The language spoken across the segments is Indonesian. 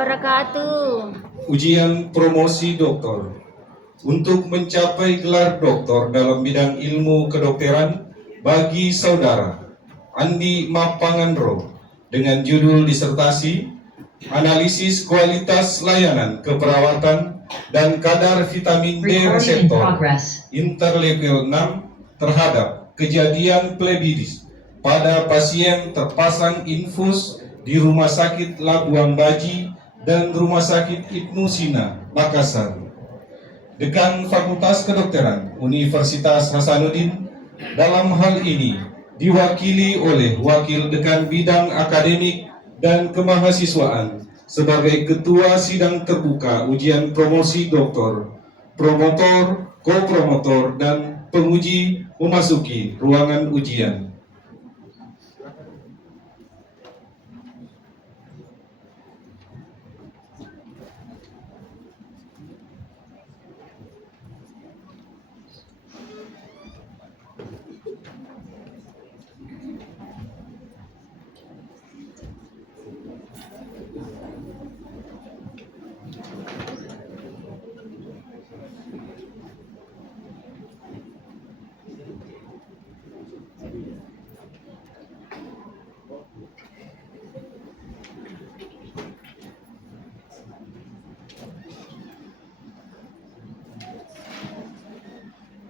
wabarakatuh. Ujian promosi doktor. Untuk mencapai gelar doktor dalam bidang ilmu kedokteran bagi saudara Andi Mapangandro dengan judul disertasi Analisis Kualitas Layanan Keperawatan dan Kadar Vitamin D Reseptor Interleukin 6 terhadap kejadian plebiscit pada pasien terpasang infus di Rumah Sakit Labuan Baji dan Rumah Sakit Ibnu Sina, Makassar. Dekan Fakultas Kedokteran Universitas Hasanuddin dalam hal ini diwakili oleh Wakil Dekan Bidang Akademik dan Kemahasiswaan sebagai Ketua Sidang Terbuka Ujian Promosi Doktor, Promotor, Kopromotor, dan Penguji memasuki ruangan ujian.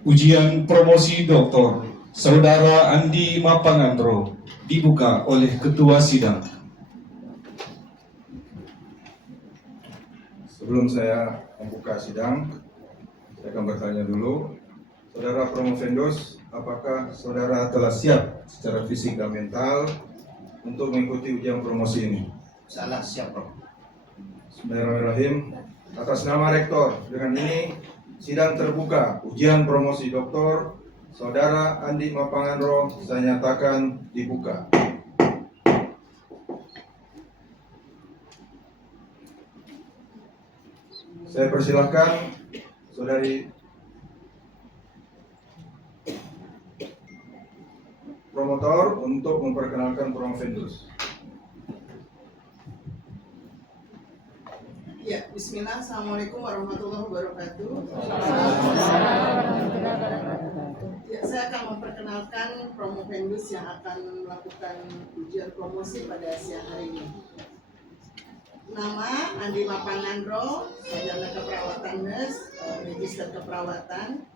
Ujian promosi doktor Saudara Andi Mapangandro dibuka oleh Ketua Sidang. Sebelum saya membuka sidang, saya akan bertanya dulu, Saudara Promovendos, apakah saudara telah siap secara fisik dan mental untuk mengikuti ujian promosi ini? Salah siap, Prof. Bismillahirrahmanirrahim. Atas nama Rektor, dengan ini sidang terbuka ujian promosi doktor Saudara Andi Mapangandro saya nyatakan dibuka. Saya persilahkan Saudari promotor untuk memperkenalkan Promovendus. Ya, bismillah, assalamualaikum warahmatullahi wabarakatuh. Ya, saya akan memperkenalkan Promovendus yang akan melakukan ujian promosi pada siang hari ini. Nama Andi Mapangandro, sarjana keperawatan nurse, magister keperawatan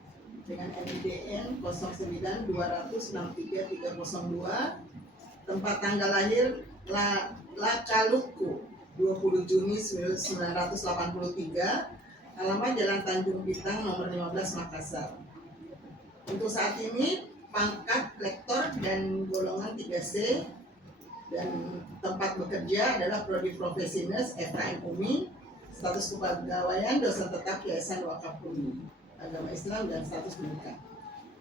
dengan NIDN 0920630302, tempat tanggal lahir Lakaluku 20 Juni 1983, alamat Jalan Tanjung Bintang nomor 15 Makassar. Untuk saat ini pangkat lektor dan golongan 3C, dan tempat bekerja adalah Prodi Profesi Nurse FKM UMI, status kepegawaian dosen tetap Yayasan Wakaf UMI, agama Islam dan status pendidikan.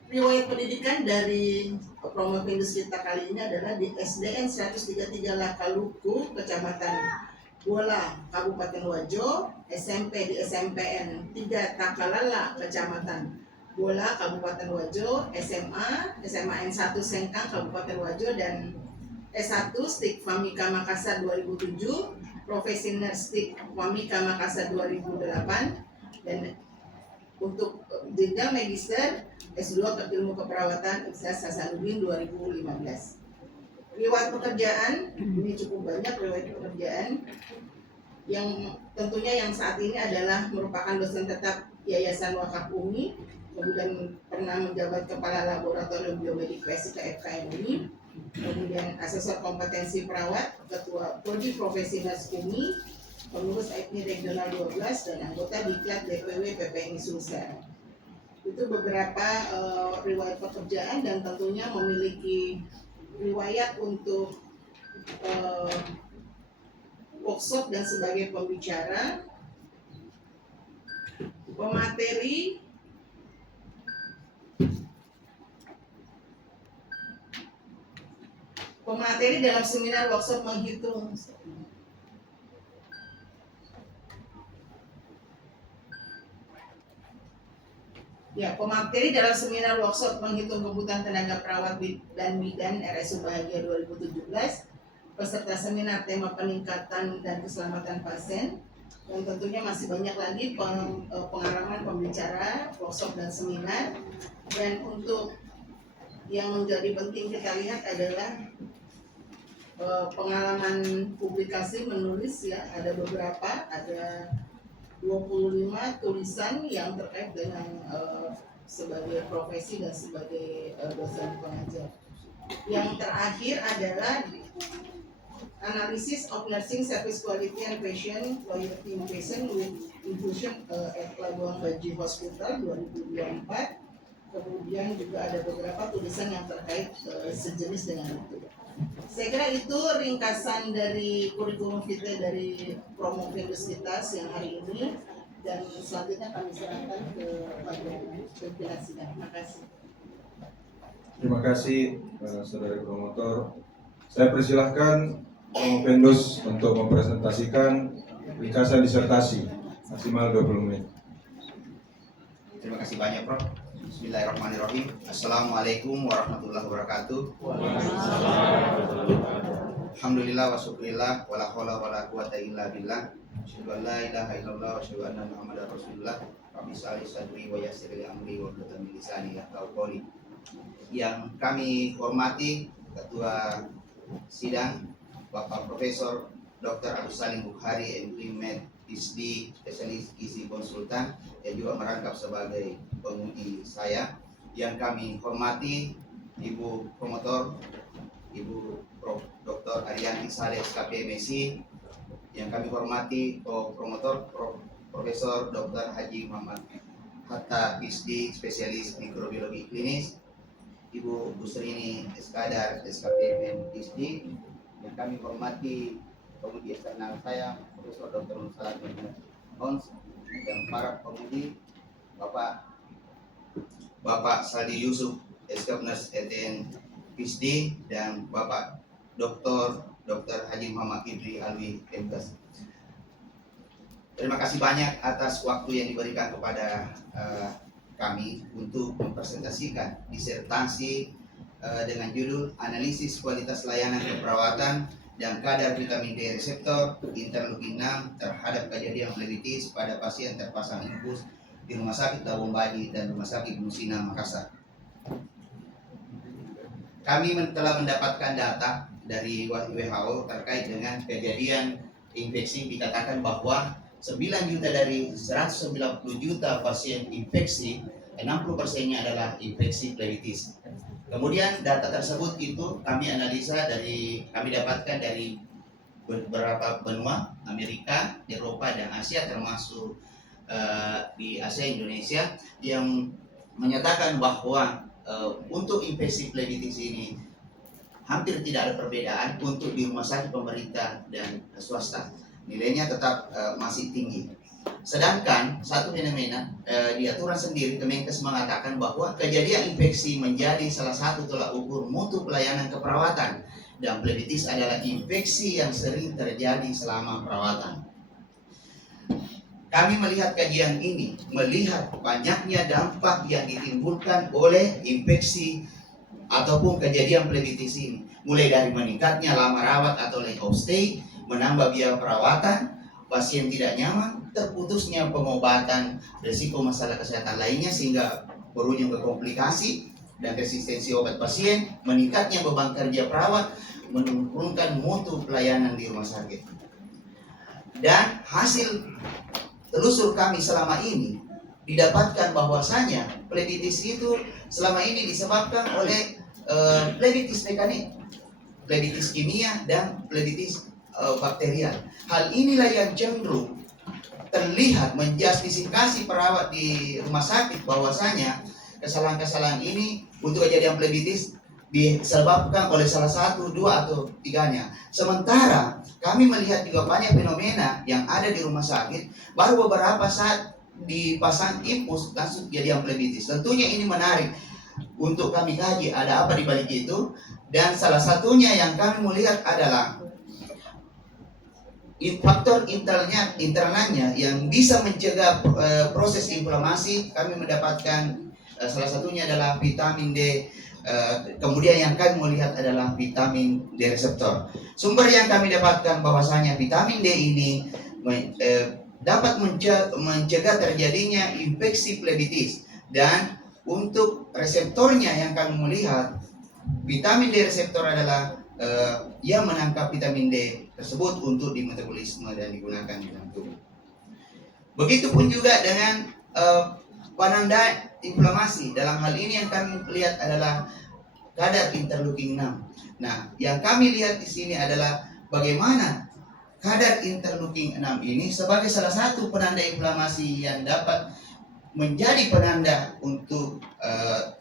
Riwayat pendidikan dari Promovendus kita kali ini adalah di SDN 133 Lakaluku, Kecamatan Bola, Kabupaten Wajo, SMP di SMPN 3 Takalala, Kecamatan Bola, Kabupaten Wajo, SMA N 1 Sengkang, Kabupaten Wajo, dan S1 Stik Famika Makassar 2007, Profesi Nurse Stik Famika Makassar 2008, dan untuk jenjang magister S2 Ilmu Keperawatan Universitas Hasanuddin 2015. Riwayat pekerjaan, ini cukup banyak riwayat pekerjaan, yang tentunya yang saat ini adalah merupakan dosen tetap Yayasan Wakaf UMI, kemudian pernah menjabat Kepala Laboratorium Biomedik Fisika FKM UMI, kemudian asesor kompetensi perawat, ketua Prodi Profesi Nurse UMI, pengurus IPNI Regional 12, dan anggota Diklat DPW PPNI Sulsel. Itu beberapa riwayat pekerjaan, dan tentunya memiliki riwayat untuk workshop dan sebagai pembicara, pemateri dalam seminar workshop menghitung kebutuhan tenaga perawat dan bidan RSU Bahagia 2017, peserta seminar tema peningkatan dan keselamatan pasien. Dan tentunya masih banyak lagi pengalaman pembicara, workshop dan seminar. Dan untuk yang menjadi penting kita lihat adalah pengalaman publikasi menulis ya, ada beberapa, ada 25 tulisan yang terkait dengan sebagai profesi dan sebagai dosen pengajar. Yang terakhir adalah Analysis of Nursing Service Quality and Patient Loyalty in Patient with Inclusion at Labuan Bajo Hospital 2024. Kemudian juga ada beberapa tulisan yang terkait sejenis dengan itu. Saya kira itu ringkasan dari kurikulum vitae dari Promo Fendus kita siang hari ini, dan selanjutnya kami serahkan kepada pimpinan sidang. Terima kasih. Terima kasih saudara promotor. Saya persilahkan Promo Fendus untuk mempresentasikan ringkasan disertasi maksimal 20 menit. Terima kasih banyak, Prof. Bismillahirrahmanirrahim. Assalamualaikum warahmatullahi wabarakatuh. Alhamdulillah wa syukurillah wa la haula wa la quwata illa billah. Asyhadu an la ilaha illallah wa asyhadu anna Muhammadar Rasulullah. Rabbi shrah li sadri wa yassir li amri wa hlul 'uqdatam min lisani yafqahu qawli. Yang kami hormati Ketua Sidang Bapak Profesor Dr. Agus Salim Bukhari, MD, PhD, spesialis gizi konsultan, yang juga merangkap sebagai penguji saya. Yang kami hormati Ibu Promotor, Ibu Prof. Dr. Ariyanti Saleh, SKP MSc. Yang kami hormati Promotor Profesor Dr. Haji Muhammad Hatta, PhD, spesialis mikrobiologi klinis. Ibu Busrini Eskadar, SKP PhD. Yang kami hormati penguji eksternal saya, Profesor Dr. Nursalam Hons, dan para penguji Bapak Saldi Yusuf, SKP Nurse ETN PhD, dan Bapak Dr. Haji Muhammad Idri Alwi, MKes. Terima kasih banyak atas waktu yang diberikan kepada kami untuk mempresentasikan disertasi dengan judul Analisis Kualitas Layanan Keperawatan dan Kadar Vitamin D Reseptor Interleukin 6 terhadap kejadian mellitus pada pasien terpasang infus di Rumah Sakit Labuan Bajo dan Rumah Sakit Musina Makassar. Kami telah mendapatkan data dari WHO terkait dengan kejadian infeksi. Dikatakan bahwa 9 juta dari 190 juta pasien infeksi, 60%-nya adalah infeksi plebitis. Kemudian data tersebut itu kami dapatkan dari beberapa benua, Amerika, Eropa, dan Asia, termasuk di Asia Indonesia, yang menyatakan bahwa untuk infeksi plebitis ini hampir tidak ada perbedaan untuk di rumah sakit pemerintah dan swasta. Nilainya tetap masih tinggi. Sedangkan satu fenomena di aturan sendiri, Kemenkes mengatakan bahwa kejadian infeksi menjadi salah satu tolak ukur mutu pelayanan keperawatan, dan plebitis adalah infeksi yang sering terjadi selama perawatan. Kami melihat kajian ini, melihat banyaknya dampak yang ditimbulkan oleh infeksi ataupun kejadian plebitis ini, mulai dari meningkatnya lama rawat atau length of stay, menambah biaya perawatan, pasien tidak nyaman, terputusnya pengobatan, risiko masalah kesehatan lainnya sehingga berujung ke komplikasi dan resistensi obat pasien, meningkatnya beban kerja perawat, menurunkan mutu pelayanan di rumah sakit. Dan hasil telusur kami selama ini didapatkan bahwasanya plebitis itu selama ini disebabkan oleh plebitis mekanik, plebitis kimia, dan plebitis bakterial. Hal inilah yang cenderung terlihat menjustifikasi perawat di rumah sakit bahwasanya kesalahan-kesalahan ini untuk kejadian plebitis disebabkan oleh salah satu, dua, atau tiganya. Sementara kami melihat juga banyak fenomena yang ada di rumah sakit, baru beberapa saat dipasang infus langsung kejadian plebitis. Tentunya ini menarik untuk kami kaji ada apa di balik itu, dan salah satunya yang kami melihat adalah faktor internalnya yang bisa mencegah proses inflamasi. Kami mendapatkan salah satunya adalah vitamin D kemudian yang kami melihat adalah vitamin D reseptor. Sumber yang kami dapatkan bahwasanya vitamin D ini dapat mencegah terjadinya infeksi plebitis, dan untuk reseptornya yang kami melihat vitamin D reseptor adalah yang menangkap vitamin D tersebut untuk dimetabolisme dan digunakan di dalam tubuh. Begitupun juga dengan penanda inflamasi. Dalam hal ini yang kami lihat adalah kadar interleukin 6. Nah, yang kami lihat di sini adalah bagaimana kadar interleukin 6 ini sebagai salah satu penanda inflamasi yang dapat menjadi penanda untuk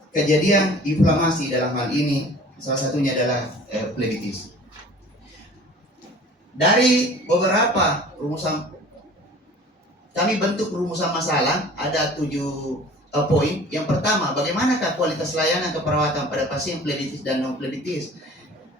kejadian inflamasi. Dalam hal ini salah satunya adalah plebitis. Dari beberapa rumusan, kami bentuk rumusan masalah, ada 7 poin. Yang pertama, bagaimanakah kualitas layanan keperawatan pada pasien plebitis dan non plebitis?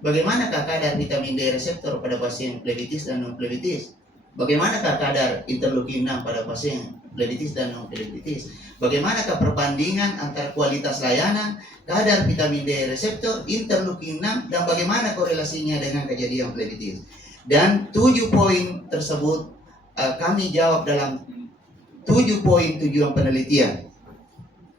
Bagaimanakah kadar vitamin D reseptor pada pasien plebitis dan non plebitis? Bagaimanakah kadar interleukin 6 pada pasien plebitis dan non plebitis? Bagaimanakah perbandingan antara kualitas layanan, kadar vitamin D reseptor, interleukin 6, dan bagaimana korelasinya dengan kejadian plebitis? Dan 7 poin tersebut kami jawab dalam 7 poin tujuan penelitian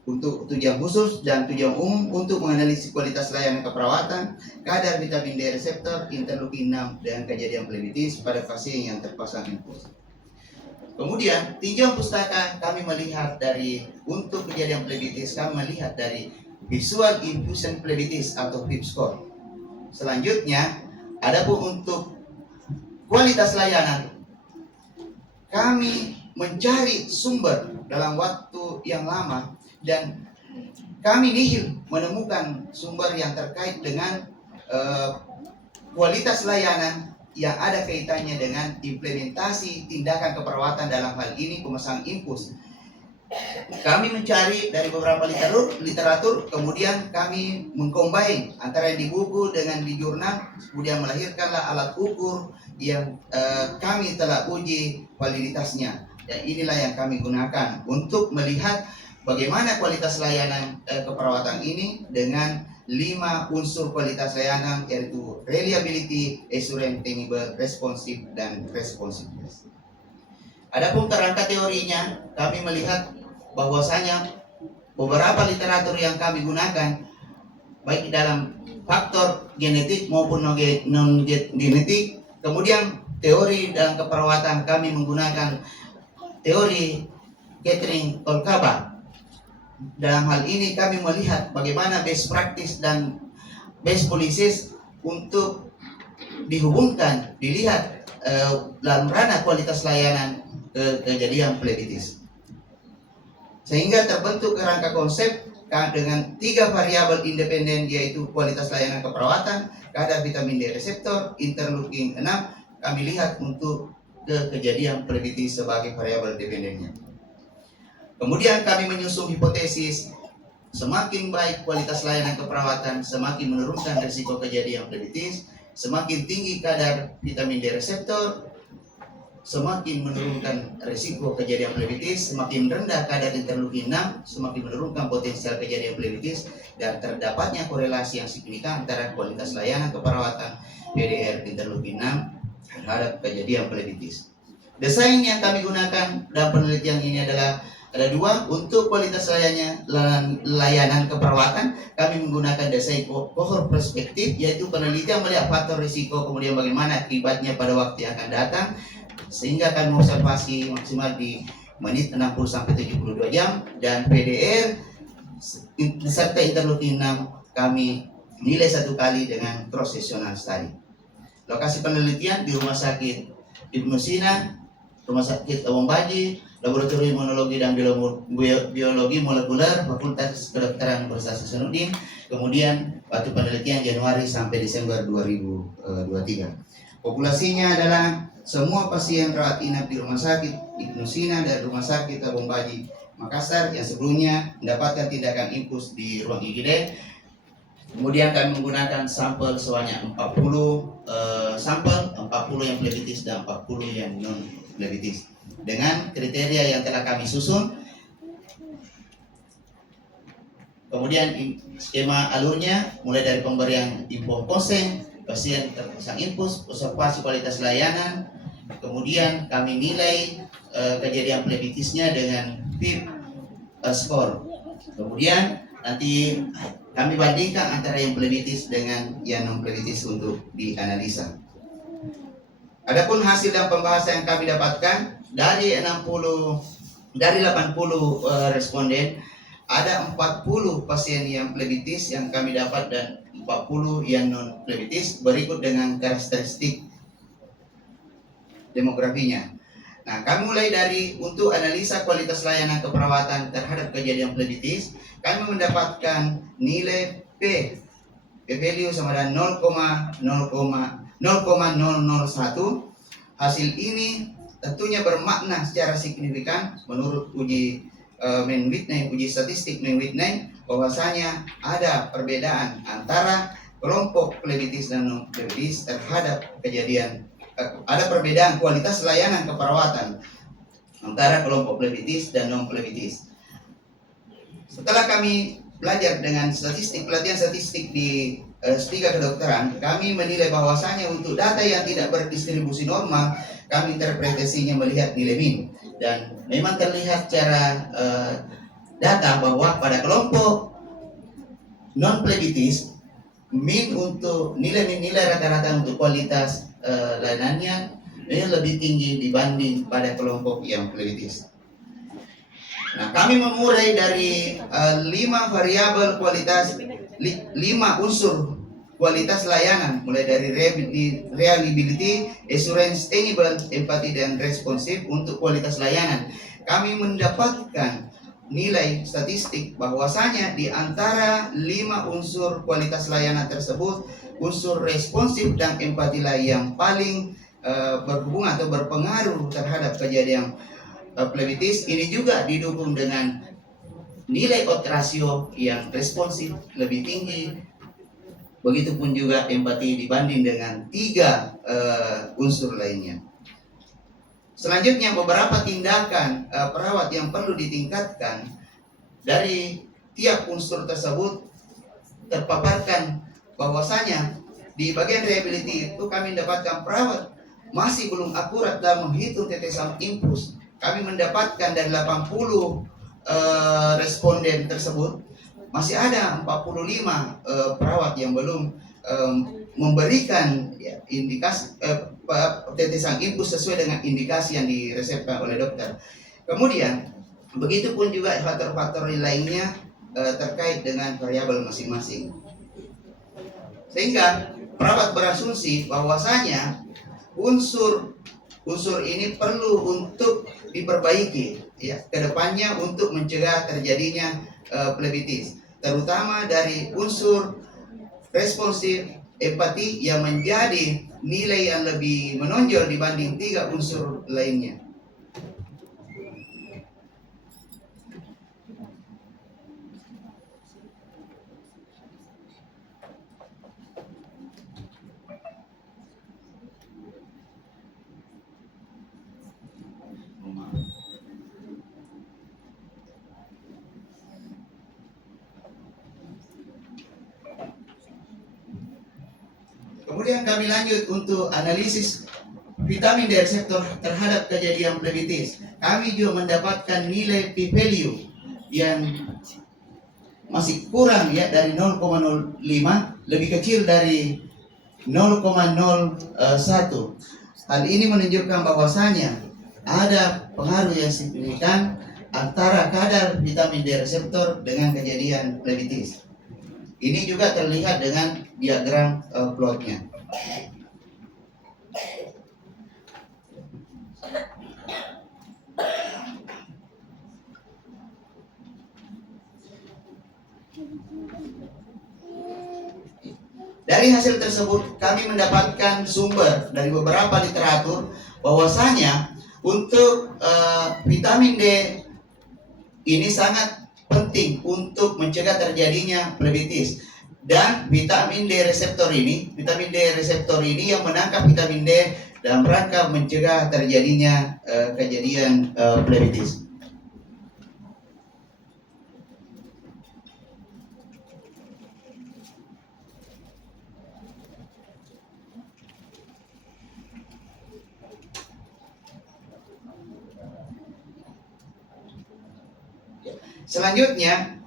untuk tujuan khusus dan tujuan umum untuk menganalisis kualitas layanan keperawatan, kadar vitamin D reseptor, interleukin 6, dan kejadian plebitis pada pasien yang terpasang infus. Kemudian tinjauan pustaka kami melihat dari untuk kejadian plebitis, kami melihat dari visual infusion plebitis atau VIP score. Selanjutnya, adapun untuk kualitas layanan, kami mencari sumber dalam waktu yang lama dan kami nihil menemukan sumber yang terkait dengan kualitas layanan yang ada kaitannya dengan implementasi tindakan keperawatan, dalam hal ini pemesangan infus. Kami mencari dari beberapa literatur, kemudian kami mengcombine antara yang di buku dengan di jurnal, kemudian melahirkanlah alat ukur yang kami telah uji validitasnya. Dan inilah yang kami gunakan untuk melihat bagaimana kualitas layanan keperawatan ini dengan 5 unsur kualitas layanan, yaitu reliability, assurance, tenable, responsive, dan responsiveness. Adapun kerangka teorinya, kami melihat bahwasanya beberapa literatur yang kami gunakan baik dalam faktor genetik maupun non genetik. Kemudian teori dalam keperawatan kami menggunakan teori Catherine Kolkaba. Dalam hal ini kami melihat bagaimana best practice dan best policies untuk dihubungkan, dilihat dalam ranah kualitas layanan kejadian plebitis. Sehingga terbentuk kerangka konsep dengan 3 variabel independen, yaitu kualitas layanan keperawatan, kadar vitamin D reseptor, interleukin 6, kami lihat untuk kejadian plebitis sebagai variabel dependennya. Kemudian kami menyusun hipotesis, semakin baik kualitas layanan keperawatan, semakin menurunkan risiko kejadian plebitis, semakin tinggi kadar vitamin D reseptor, semakin menurunkan risiko kejadian plebitis, semakin rendah kadar interleukin 6, semakin menurunkan potensial kejadian plebitis, dan terdapatnya korelasi yang signifikan antara kualitas layanan keperawatan PDR interleukin 6 terhadap kejadian plebitis. Desain yang kami gunakan dalam penelitian ini adalah ada 2. Untuk kualitas layanan keperawatan, kami menggunakan desain kohort perspektif, yaitu penelitian melihat faktor risiko, kemudian bagaimana akibatnya pada waktu yang akan datang, sehingga akan observasi maksimal di menit 60-72 jam, dan PDR serta interleukin 6 kami nilai 1 kali dengan cross sectional study. Lokasi penelitian di Rumah Sakit Ibnu Sina, Rumah Sakit Awang Baji, Laboratorium Imunologi dan Biologi Molekuler, Fakultas Kedokteran Universitas Hasanuddin. Kemudian waktu penelitian Januari sampai Desember 2023. Populasinya adalah semua pasien rawat inap di Rumah Sakit Ibnu Sina dan Rumah Sakit Awang Baji Makassar yang sebelumnya mendapatkan tindakan infus di ruang IGD. Kemudian kami menggunakan sampel sebanyak 40 sampel, 40 yang plebitis dan 40 yang non plebitis, dengan kriteria yang telah kami susun. Kemudian skema alurnya mulai dari pemberian info konsen, pasien terpasang infus, observasi kualitas layanan, kemudian kami nilai kejadian plebitisnya dengan VIP score. Kemudian nanti kami bandingkan antara yang plebitis dengan yang non plebitis untuk dianalisa. Adapun hasil dan pembahasan yang kami dapatkan dari 80 responden, ada 40 pasien yang plebitis yang kami dapat dan 40 yang non plebitis, berikut dengan karakteristik demografinya. Nah, kami mulai dari untuk analisa kualitas layanan keperawatan terhadap kejadian plebitis, kami mendapatkan nilai P value sama dengan 0,001. Hasil ini tentunya bermakna secara signifikan menurut uji uji statistik Menwitney, bahwasanya ada perbedaan antara kelompok plebitis dan non plebitis terhadap kejadian ada perbedaan kualitas layanan keperawatan antara kelompok plebitis dan non plebitis. Setelah kami belajar dengan pelatihan statistik di S3 kedokteran, kami menilai bahwasanya untuk data yang tidak berdistribusi normal, kami interpretasinya melihat nilai min. Dan memang terlihat secara data bahwa pada kelompok non plebitis, min untuk nilai rata-rata untuk kualitas layanannya ini lebih tinggi dibanding pada kelompok yang plebitis. Nah, kami mengurai dari 5 variabel kualitas, 5 unsur kualitas layanan, mulai dari reliability, assurance, sustainable, empathy, dan responsif untuk kualitas layanan. Kami mendapatkan nilai statistik bahwasanya di antara 5 unsur kualitas layanan tersebut, unsur responsif dan empati lah yang paling berhubungan atau berpengaruh terhadap kejadian plebitis. Ini juga didukung dengan nilai odds ratio yang responsif lebih tinggi. Begitupun juga empati dibanding dengan 3 unsur lainnya. Selanjutnya, beberapa tindakan perawat yang perlu ditingkatkan dari tiap unsur tersebut terpaparkan bahwasanya di bagian reliability itu kami mendapatkan perawat masih belum akurat dalam menghitung tetesan impuls. Kami mendapatkan dari 80 responden tersebut, masih ada 45 perawat yang belum memberikan indikasi tetesan impuls sesuai dengan indikasi yang diresepkan oleh dokter. Kemudian begitupun juga faktor-faktor lainnya terkait dengan variabel masing-masing. Sehingga perawat berasumsi bahwasanya unsur ini perlu untuk diperbaiki ya kedepannya untuk mencegah terjadinya plebitis, terutama dari unsur responsif, empati yang menjadi nilai yang lebih menonjol dibanding 3 unsur lainnya. Kemudian kami lanjut untuk analisis vitamin D reseptor terhadap kejadian plebitis. Kami juga mendapatkan nilai p-value yang masih kurang ya, dari 0,05, lebih kecil dari 0,01. Hal ini menunjukkan bahwasanya ada pengaruh yang signifikan antara kadar vitamin D reseptor dengan kejadian plebitis. Ini juga terlihat dengan diagram plotnya. Dari hasil tersebut kami mendapatkan sumber dari beberapa literatur bahwasanya untuk vitamin D ini sangat penting untuk mencegah terjadinya plebitis. Dan vitamin D reseptor ini yang menangkap vitamin D dalam rangka mencegah terjadinya kejadian plebitis. Selanjutnya,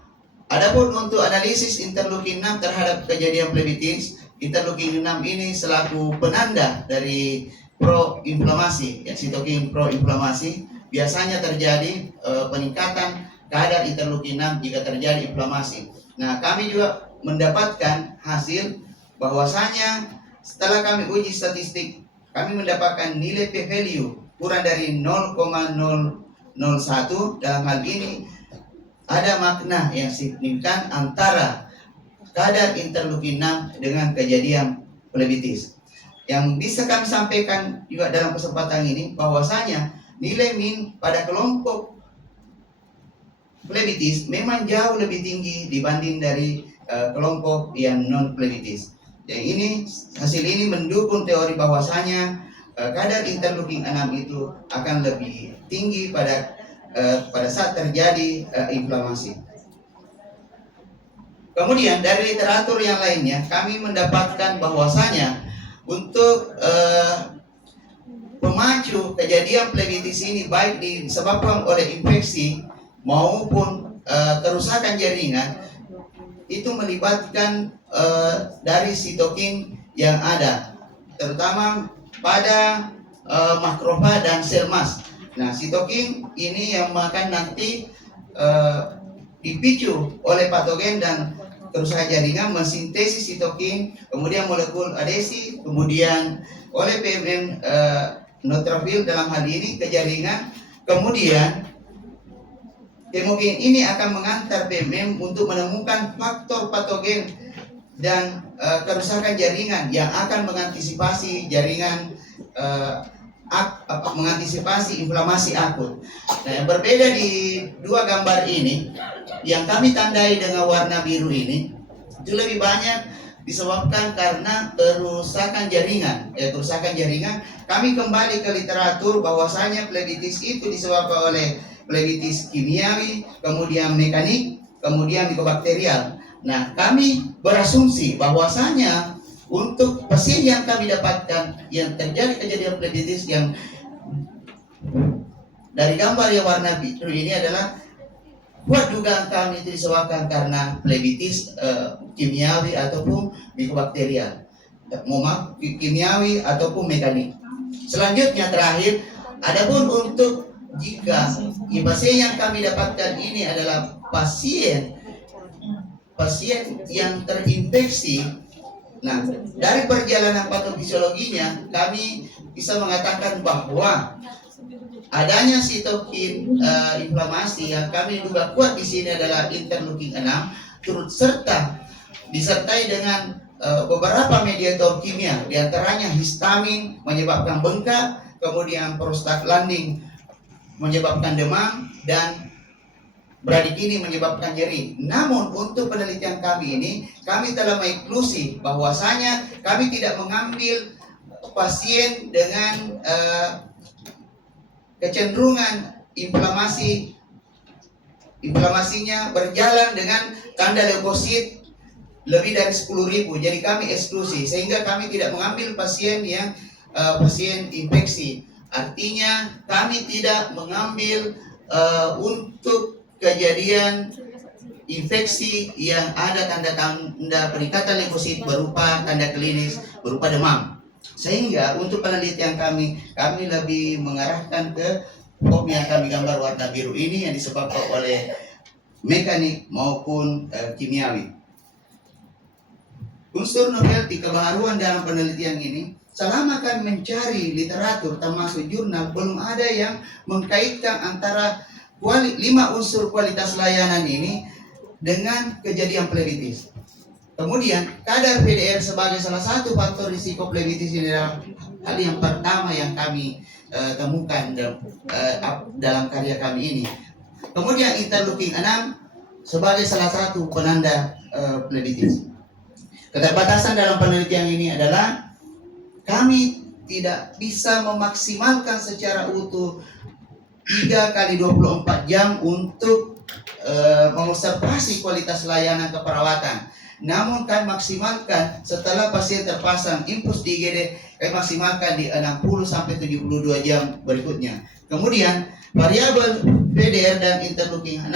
adapun untuk analisis interleukin 6 terhadap kejadian plebitis, interleukin 6 ini selaku penanda dari proinflamasi, ya, sitokin proinflamasi. Biasanya terjadi peningkatan kadar interleukin 6 jika terjadi inflamasi. Nah, kami juga mendapatkan hasil bahwasanya setelah kami uji statistik, kami mendapatkan nilai p-value kurang dari 0,001. Dalam hal ini ada makna yang signifikan antara kadar interleukin 6 dengan kejadian plebitis. Yang bisa kami sampaikan juga dalam kesempatan ini bahwasanya nilai min pada kelompok plebitis memang jauh lebih tinggi dibanding dari kelompok yang non plebitis. Yang ini, hasil ini mendukung teori bahwasanya kadar interleukin 6 itu akan lebih tinggi pada saat terjadi inflamasi. Kemudian dari literatur yang lainnya kami mendapatkan bahwasanya untuk pemacu kejadian plebitis ini baik disebabkan oleh infeksi maupun kerusakan jaringan itu melibatkan dari sitokin yang ada, terutama pada makrofag dan sel mas. Nah, sitokin ini yang akan nanti dipicu oleh patogen dan kerusakan jaringan mensintesis sitokin, kemudian molekul adesi, kemudian oleh PMM neutrofil dalam hal ini ke jaringan, kemudian hemogen ini akan mengantar PMM untuk menemukan faktor patogen dan kerusakan jaringan yang akan mengantisipasi jaringan mengantisipasi inflamasi akut. Nah, yang berbeda di dua gambar ini, yang kami tandai dengan warna biru ini, itu lebih banyak disebabkan karena kerusakan jaringan. Kerusakan jaringan, kami kembali ke literatur bahwasanya plebitis itu disebabkan oleh plebitis kimiawi, kemudian mekanik, kemudian mikobakterial. Nah, kami berasumsi bahwasanya untuk pasien yang kami dapatkan yang terjadi kejadian plebitis yang dari gambar yang warna biru ini adalah kuat dugaan kami itu disebabkan karena plebitis kimiawi ataupun mikobakterial, kimiawi ataupun mekanik. Selanjutnya terakhir, adapun untuk jika pasien yang kami dapatkan ini adalah pasien yang terinfeksi. Nah, dari perjalanan patofisiologinya kami bisa mengatakan bahwa adanya sitokin inflamasi yang kami duga kuat di sini adalah interleukin 6 turut serta disertai dengan beberapa mediator kimia, diantaranya histamin menyebabkan bengkak, kemudian prostaglandin menyebabkan demam, dan bradikinin menyebabkan nyeri. Namun untuk penelitian kami ini, kami telah menginklusi bahwasanya kami tidak mengambil pasien dengan kecenderungan inflamasinya berjalan dengan tanda leukosit lebih dari 10.000. Jadi kami eksklusi, sehingga kami tidak mengambil pasien yang pasien infeksi. Artinya kami tidak mengambil untuk kejadian infeksi yang ada tanda-tanda peningkatan leukosit berupa tanda klinis berupa demam. Sehingga untuk penelitian kami lebih mengarahkan ke form yang kami gambar warna biru ini yang disebabkan oleh mekanik maupun kimiawi. Unsur novelty kebaharuan dalam penelitian ini, selama kami mencari literatur termasuk jurnal, belum ada yang mengkaitkan antara 5 unsur kualitas layanan ini dengan kejadian plebitis. Kemudian kadar PDR sebagai salah satu faktor risiko plebitis ini adalah hal yang pertama yang kami temukan dalam karya kami ini. Kemudian interleukin 6 sebagai salah satu penanda plebitis. Keterbatasan dalam penelitian ini adalah kami tidak bisa memaksimalkan secara utuh 3x24 jam untuk mengobservasi kualitas layanan keperawatan. Namun kami maksimalkan setelah pasien terpasang infus di IGD, kami maksimalkan di 60 sampai 72 jam berikutnya. Kemudian variabel VDR dan interleukin 6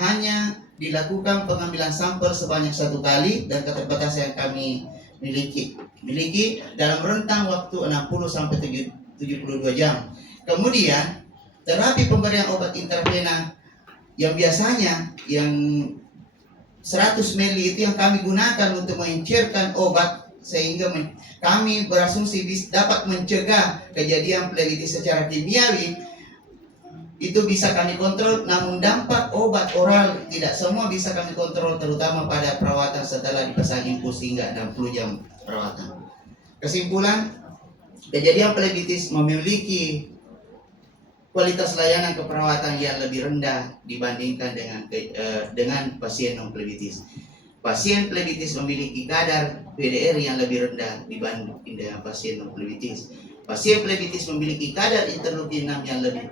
hanya dilakukan pengambilan sampel sebanyak 1 kali dan keterbatasan yang kami miliki dalam rentang waktu 60 sampai 72 jam. Kemudian terapi pemberian obat intravena yang biasanya yang 100 ml itu yang kami gunakan untuk mencairkan obat sehingga kami berasumsi dapat mencegah kejadian plebitis secara kimiawi, itu bisa kami kontrol. Namun dampak obat oral tidak semua bisa kami kontrol, terutama pada perawatan setelah dipasang infus hingga 60 jam perawatan. Kesimpulan, kejadian plebitis memiliki kualitas layanan keperawatan yang lebih rendah dibandingkan dengan pasien non plebitis. Pasien plebitis memiliki kadar VDR yang lebih rendah dibanding dengan pasien non plebitis. Pasien plebitis memiliki kadar interleukin 6 yang lebih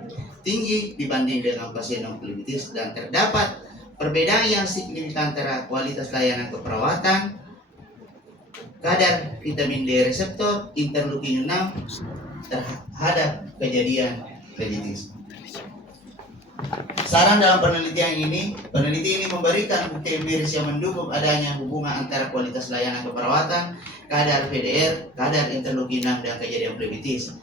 tinggi dibanding dengan pasien non plebitis, dan terdapat perbedaan yang signifikan antara kualitas layanan keperawatan, kadar vitamin D reseptor, interleukin 6 terhadap kejadian plebitis. Saran dalam penelitian ini, peneliti ini memberikan bukti empiris yang mendukung adanya hubungan antara kualitas layanan keperawatan, kadar VDR, kadar interleukin 6 dan kejadian plebitis.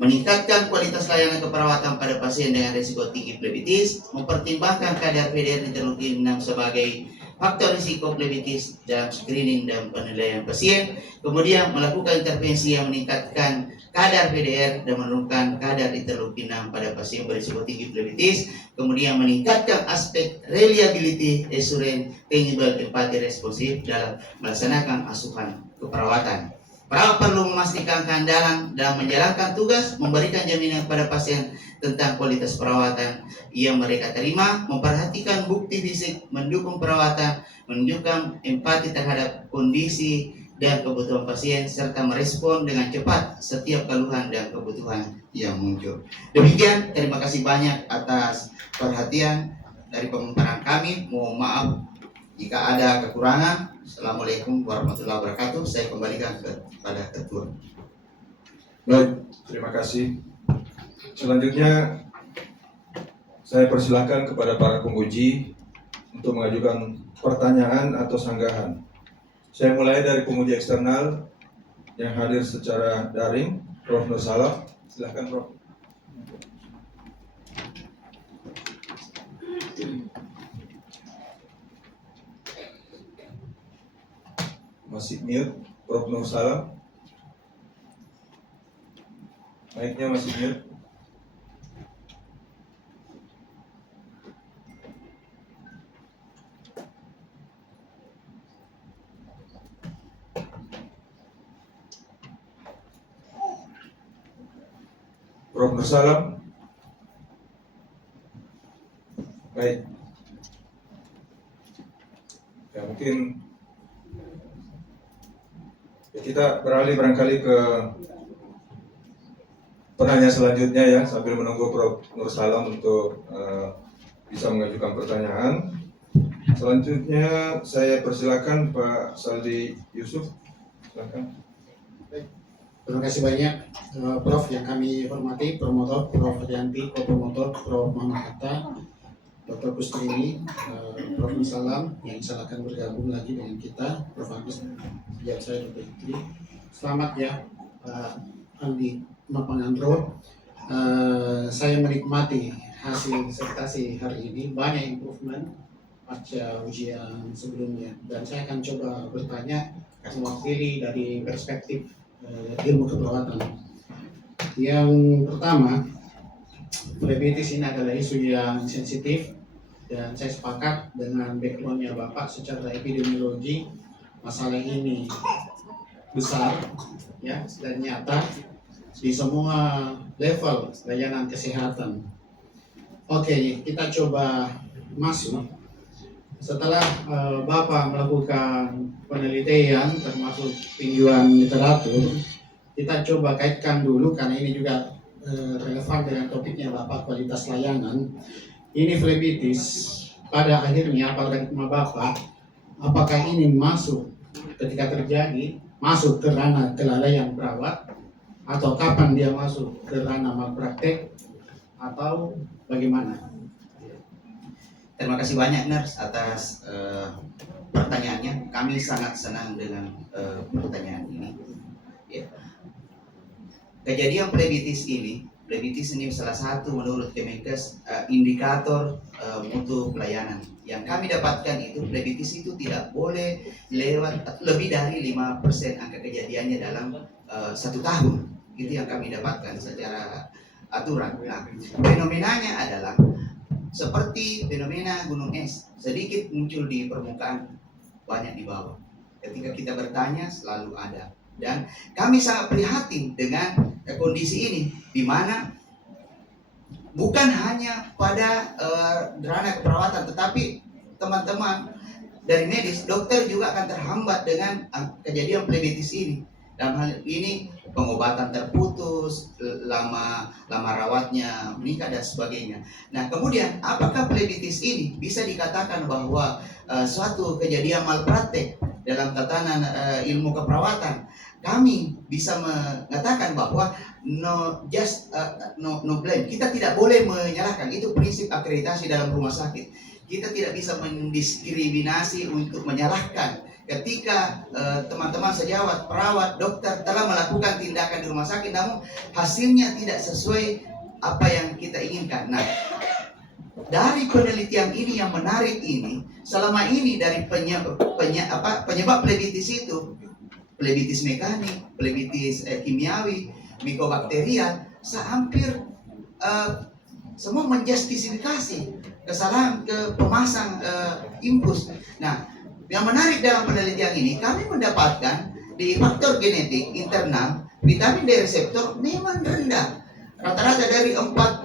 Meningkatkan kualitas layanan keperawatan pada pasien dengan risiko tinggi plebitis, mempertimbangkan kadar VDR interleukin 6 sebagai faktor risiko plebitis dalam screening dan penilaian pasien, kemudian melakukan intervensi yang meningkatkan kadar VDR dan menurunkan kadar interleukin 6 pada pasien berisiko tinggi plebitis, kemudian meningkatkan aspek reliability, assurance, tangible, empati responsif dalam melaksanakan asuhan keperawatan. Perawat perlu memastikan keandalan dalam menjalankan tugas, memberikan jaminan kepada pasien tentang kualitas perawatan yang mereka terima, memperhatikan bukti fisik mendukung perawatan, menunjukkan empati terhadap kondisi dan kebutuhan pasien, serta merespon dengan cepat setiap keluhan dan kebutuhan yang muncul. Demikian, terima kasih banyak atas perhatian dari pemaparan kami. Mohon maaf jika ada kekurangan. Assalamualaikum warahmatullahi wabarakatuh. Saya kembalikan kepada ketua. Baik, terima kasih. Selanjutnya saya persilakan kepada para penguji untuk mengajukan pertanyaan atau sanggahan. Saya mulai dari penguji eksternal yang hadir secara daring, Prof. Nur Salam. Silakan, Prof. Masih mute, Prof. Nur Salam. Mic-nya masih mute. Prof. Nur Salam. Baik. Ya, mungkin kita beralih barangkali ke penanya selanjutnya ya, sambil menunggu Prof. Nur Salam untuk bisa mengajukan pertanyaan. Selanjutnya saya persilakan Pak Saldi Yusuf. Silakan. Terima kasih banyak Prof yang kami hormati, promotor Prof Haryanti, co-promotor Prof Muhammad Hatta, Dr. Kustrini, Prof Salam yang silakan bergabung lagi dengan kita, Prof Agus, biar saya Dr. Ikri. Selamat ya Pak Andi Mapangandro. Saya menikmati hasil disertasi hari ini, banyak improvement pasca ujian sebelumnya, dan saya akan coba bertanya mewakili dari perspektif ilmu keperawatan. Yang pertama, plebitis ini adalah isu yang sensitif, dan saya sepakat dengan backgroundnya Bapak secara epidemiologi. Masalah ini besar ya, dan nyata di semua level layanan kesehatan. Oke, kita coba masuk. Setelah Bapak melakukan penelitian termasuk tinjauan literatur, kita coba kaitkan dulu karena ini juga relevan dengan topiknya Bapak, kualitas layanan. Ini plebitis pada akhirnya paradigma Bapak apakah ini masuk ketika terjadi masuk ke ranah kelalaian perawat, atau kapan dia masuk ke ranah malpraktek, atau bagaimana? Terima kasih banyak Nurse atas pertanyaannya. Kami sangat senang dengan pertanyaan ini. Ya. Kejadian plebitis ini salah satu menurut Kemenkes indikator mutu pelayanan. Yang kami dapatkan itu plebitis itu tidak boleh lewat lebih dari 5% angka kejadiannya dalam 1 tahun. Itu yang kami dapatkan secara aturan. Nah, fenomenanya adalah seperti fenomena gunung es, sedikit muncul di permukaan, banyak di bawah. Ketika kita bertanya selalu ada. Dan kami sangat prihatin dengan kondisi ini, di mana bukan hanya pada ranah keperawatan, tetapi teman-teman dari medis, dokter juga akan terhambat dengan kejadian plebitis ini. Dalam hal ini pengobatan terputus, lama rawatnya meningkat dan sebagainya. Nah, kemudian apakah plebitis ini bisa dikatakan bahwa suatu kejadian malpraktek dalam tatanan ilmu keperawatan? Kami bisa mengatakan bahwa no blame. Kita tidak boleh menyalahkan. Itu prinsip akreditasi dalam rumah sakit. Kita tidak bisa mendiskriminasi untuk menyalahkan ketika teman-teman sejawat, perawat, dokter telah melakukan tindakan di rumah sakit, namun hasilnya tidak sesuai apa yang kita inginkan. Nah, dari penelitian ini yang menarik ini, selama ini dari penyebab plebitis itu, plebitis mekanik, plebitis kimiawi, mikobakterial, hampir semua menjustifikasi kesalahan ke pemasang infus. Nah, yang menarik dalam penelitian ini, kami mendapatkan di faktor genetik internal, vitamin D reseptor memang rendah. Rata-rata dari 40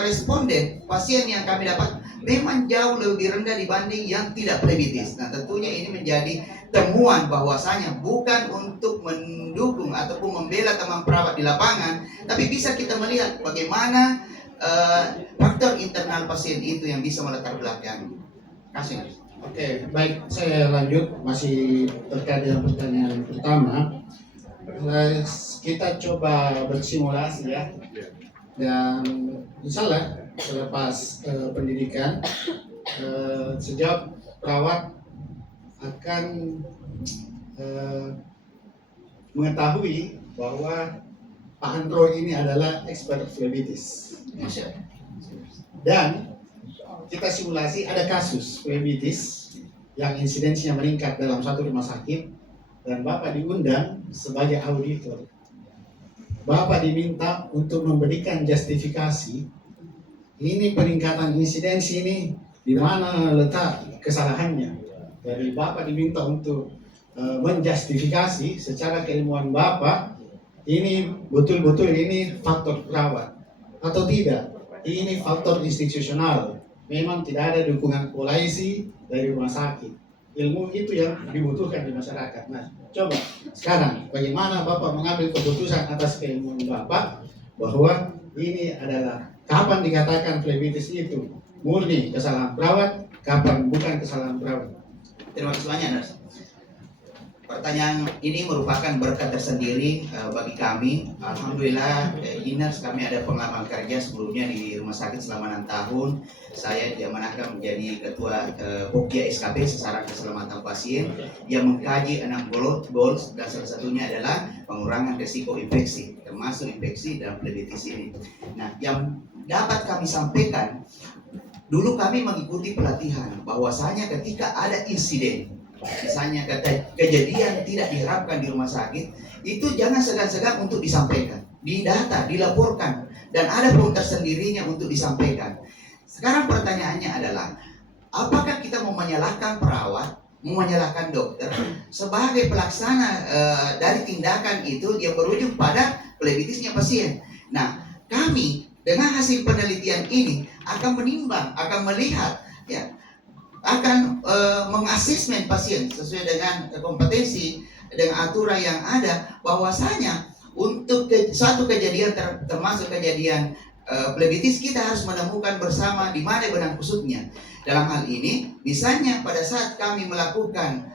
responden pasien yang kami dapat memang jauh lebih rendah dibanding yang tidak plebitis. Nah, tentunya ini menjadi temuan bahwasanya bukan untuk mendukung ataupun membela teman perawat di lapangan, tapi bisa kita melihat bagaimana faktor internal pasien itu yang bisa melatar belakangi. Terima kasih. Oke, baik, saya lanjut masih terkait dengan pertanyaan pertama. Kita coba bersimulasi ya, dan insya Allah selepas pendidikan sejak perawat akan mengetahui bahwa Pak Andro ini adalah expert plebitis. Dan kita simulasi ada kasus plebitis yang insidensinya meningkat dalam satu rumah sakit, dan Bapak diundang sebagai auditor. Bapak diminta untuk memberikan justifikasi ini peningkatan insidensi ini di mana letak kesalahannya. Jadi Bapak diminta untuk menjustifikasi secara keilmuan Bapak ini betul-betul ini faktor perawat atau tidak. Ini faktor institusional. Memang tidak ada dukungan polisi dari rumah sakit. Ilmu itu yang dibutuhkan di masyarakat. Nah, coba sekarang bagaimana Bapak mengambil keputusan atas keilmuan Bapak bahwa ini adalah kapan dikatakan plebitis itu murni kesalahan perawat, kapan bukan kesalahan perawat. Terima kasih banyak, Nurse. Pertanyaan ini merupakan berkat tersendiri bagi kami. Alhamdulillah, Nurse, kami ada pengalaman kerja sebelumnya di rumah sakit selama 6 tahun. Saya diamanahkan menjadi ketua Pokja SKP, Sasaran Keselamatan Pasien, yang mengkaji 6 goals, dan salah satunya adalah pengurangan risiko infeksi, termasuk infeksi dan plebitis ini. Nah, yang dapat kami sampaikan, dulu kami mengikuti pelatihan bahwasanya ketika ada insiden, misalnya kejadian tidak diharapkan di rumah sakit, itu jangan segan-segan untuk disampaikan, didata, dilaporkan, dan ada form tersendirinya untuk disampaikan. Sekarang pertanyaannya adalah, apakah kita mau menyalahkan perawat, mau menyalahkan dokter sebagai pelaksana dari tindakan itu yang berujung pada plebitisnya pasien? Nah, kami dengan hasil penelitian ini akan menimbang, akan melihat, ya, akan mengasesmen pasien sesuai dengan kompetensi dengan aturan yang ada, bahwasanya untuk suatu kejadian termasuk kejadian Plebitis kita harus menemukan bersama di mana benang kusutnya. Dalam hal ini, misalnya pada saat kami melakukan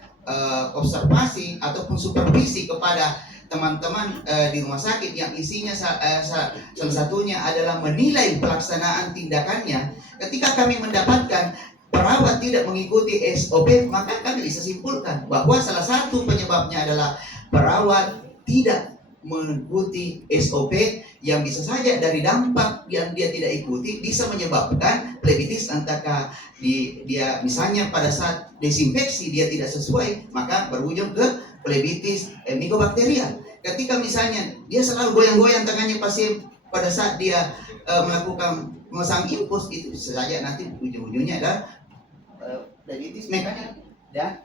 observasi ataupun supervisi kepada teman-teman di rumah sakit yang isinya salah satunya adalah menilai pelaksanaan tindakannya. Ketika kami mendapatkan perawat tidak mengikuti SOP, maka kami bisa simpulkan bahwa salah satu penyebabnya adalah perawat tidak mengikuti SOP, yang bisa saja dari dampak yang dia tidak ikuti bisa menyebabkan plebitis. Entahkah dia misalnya pada saat desinfeksi dia tidak sesuai, maka berujung ke plebitis mikobakterial. Ketika misalnya dia selalu goyang-goyang tangannya pasien pada saat dia melakukan memasang infus, itu bisa saja nanti ujung-ujungnya adalah plebitis mekanik. Dan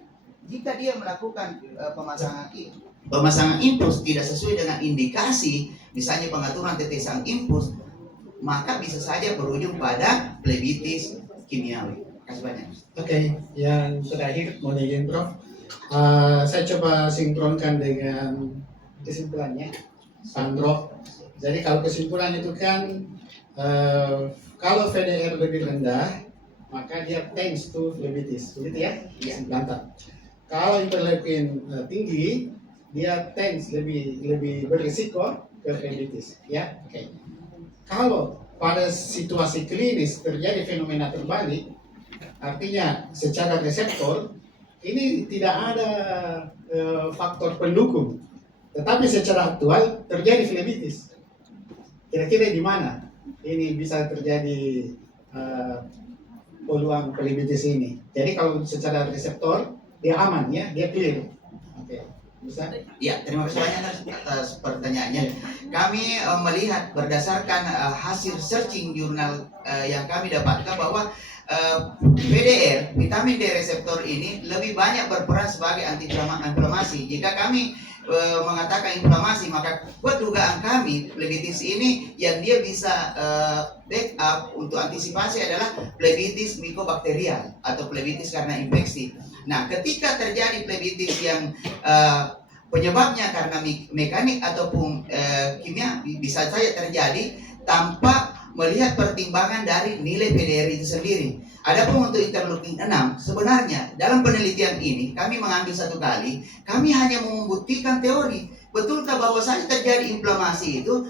jika dia melakukan pemasangan infus tidak sesuai dengan indikasi, misalnya pengaturan tetesan infus, maka bisa saja berujung pada plebitis kimiawi. Terima kasih banyak. Oke, yang terakhir mau izin Prof. Saya coba sinkronkan dengan kesimpulannya, Sandro. Jadi kalau kesimpulan itu kan kalau VDR lebih rendah, maka dia tends to plebitis, begitu ya? Ya. Mantap. Kalau interleukin tinggi, dia tends lebih berisiko ke plebitis, ya? Oke. Kalau pada situasi klinis terjadi fenomena terbalik, artinya secara reseptor ini tidak ada faktor pendukung, tetapi secara aktual terjadi plebitis. Kira-kira di mana ini bisa terjadi peluang plebitis ini? Jadi kalau secara reseptor dia aman ya, dia clear. Oke, bisa? Ya, terima kasih banyak atas pertanyaannya. Kami melihat berdasarkan hasil searching jurnal yang kami dapatkan bahwa VDR, vitamin D reseptor ini lebih banyak berperan sebagai anti inflamasi. Jika kami mengatakan inflamasi, maka buat dugaan kami plebitis ini yang dia bisa backup untuk antisipasi adalah plebitis mikobakterial atau plebitis karena infeksi. Nah, ketika terjadi plebitis yang penyebabnya karena mekanik ataupun kimia, bisa saja terjadi tanpa melihat pertimbangan dari nilai PDR itu sendiri. Adapun untuk interleukin 6, sebenarnya dalam penelitian ini kami mengambil satu kali, kami hanya membuktikan teori. Betulkah bahwasanya terjadi inflamasi itu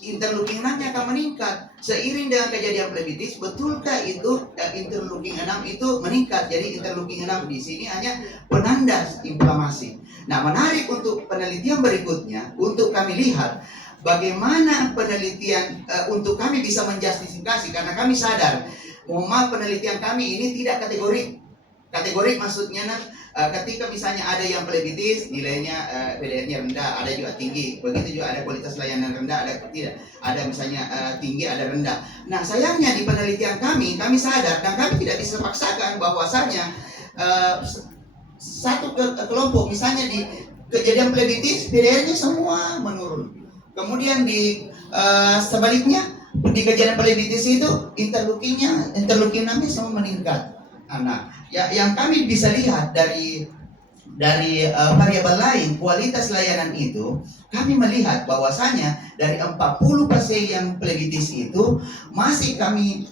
interleukin 6-nya akan meningkat seiring dengan kejadian plebitis? Betulkah itu interleukin 6 itu meningkat? Jadi interleukin 6 di sini hanya penanda inflamasi. Nah, menarik untuk penelitian berikutnya untuk kami lihat bagaimana penelitian untuk kami bisa menjustifikasi, karena kami sadar mohon penelitian kami ini tidak kategorik maksudnya ketika misalnya ada yang plebitis nilainya PDR-nya rendah, ada juga tinggi, begitu juga ada kualitas layanan rendah, ada tidak, ada misalnya tinggi, ada rendah. Nah, sayangnya di penelitian kami sadar dan kami tidak bisa paksakan bahwasanya satu kelompok misalnya di kejadian plebitis PDR-nya semua menurun. Kemudian di sebaliknya di kejadian plebitis itu interleukin 6-nya semua meningkat. Nah, yang kami bisa lihat dari variabel lain kualitas layanan itu, kami melihat bahwasanya dari 40% yang plebitis itu masih kami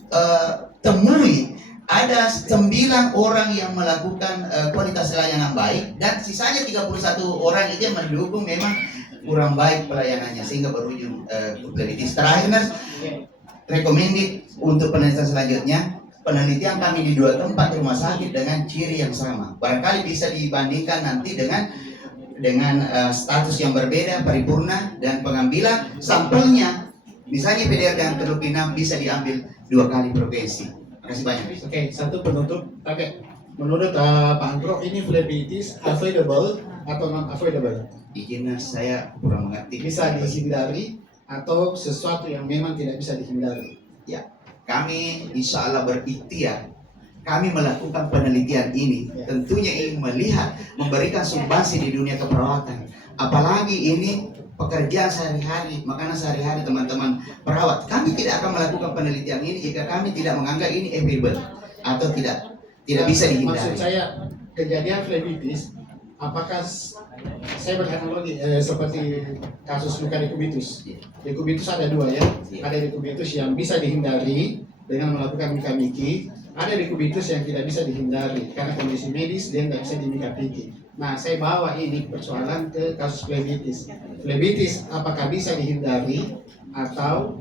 temui ada 9 orang yang melakukan kualitas layanan baik, dan sisanya 31 orang itu yang mendukung memang kurang baik pelayanannya sehingga berujung plebitis. Terakhir, recommended untuk penelitian selanjutnya, penelitian kami di 2 tempat rumah sakit dengan ciri yang sama. Barangkali bisa dibandingkan nanti dengan status yang berbeda, paripurna dan pengambilan sampelnya. Misalnya PDR dan interleukin 6 bisa diambil 2 kali provinsi. Terima kasih banyak. Oke, satu penutup. Oke, menurut Pak Andro ini plebitis avoidable atau non avoidable? Izin, saya kurang mengerti. Bisa dihindari atau sesuatu yang memang tidak bisa dihindari? Ya, kami insya Allah berikhtiar. Kami melakukan penelitian ini tentunya ingin melihat, memberikan sumbangsi di dunia keperawatan. Apalagi ini pekerjaan sehari-hari, makanan sehari-hari teman-teman perawat. Kami tidak akan melakukan penelitian ini jika kami tidak menganggap ini available atau tidak bisa dihindari. Maksud saya kejadian plebitis, apakah Saya beranalogi seperti kasus luka dekubitus. Dekubitus ada dua ya. Ada dekubitus yang bisa dihindari dengan melakukan mika-miki. Ada dekubitus yang tidak bisa dihindari karena kondisi medis dia tidak bisa dimika-miki. Nah, saya bawa ini persoalan ke kasus flebitis. Flebitis apakah bisa dihindari atau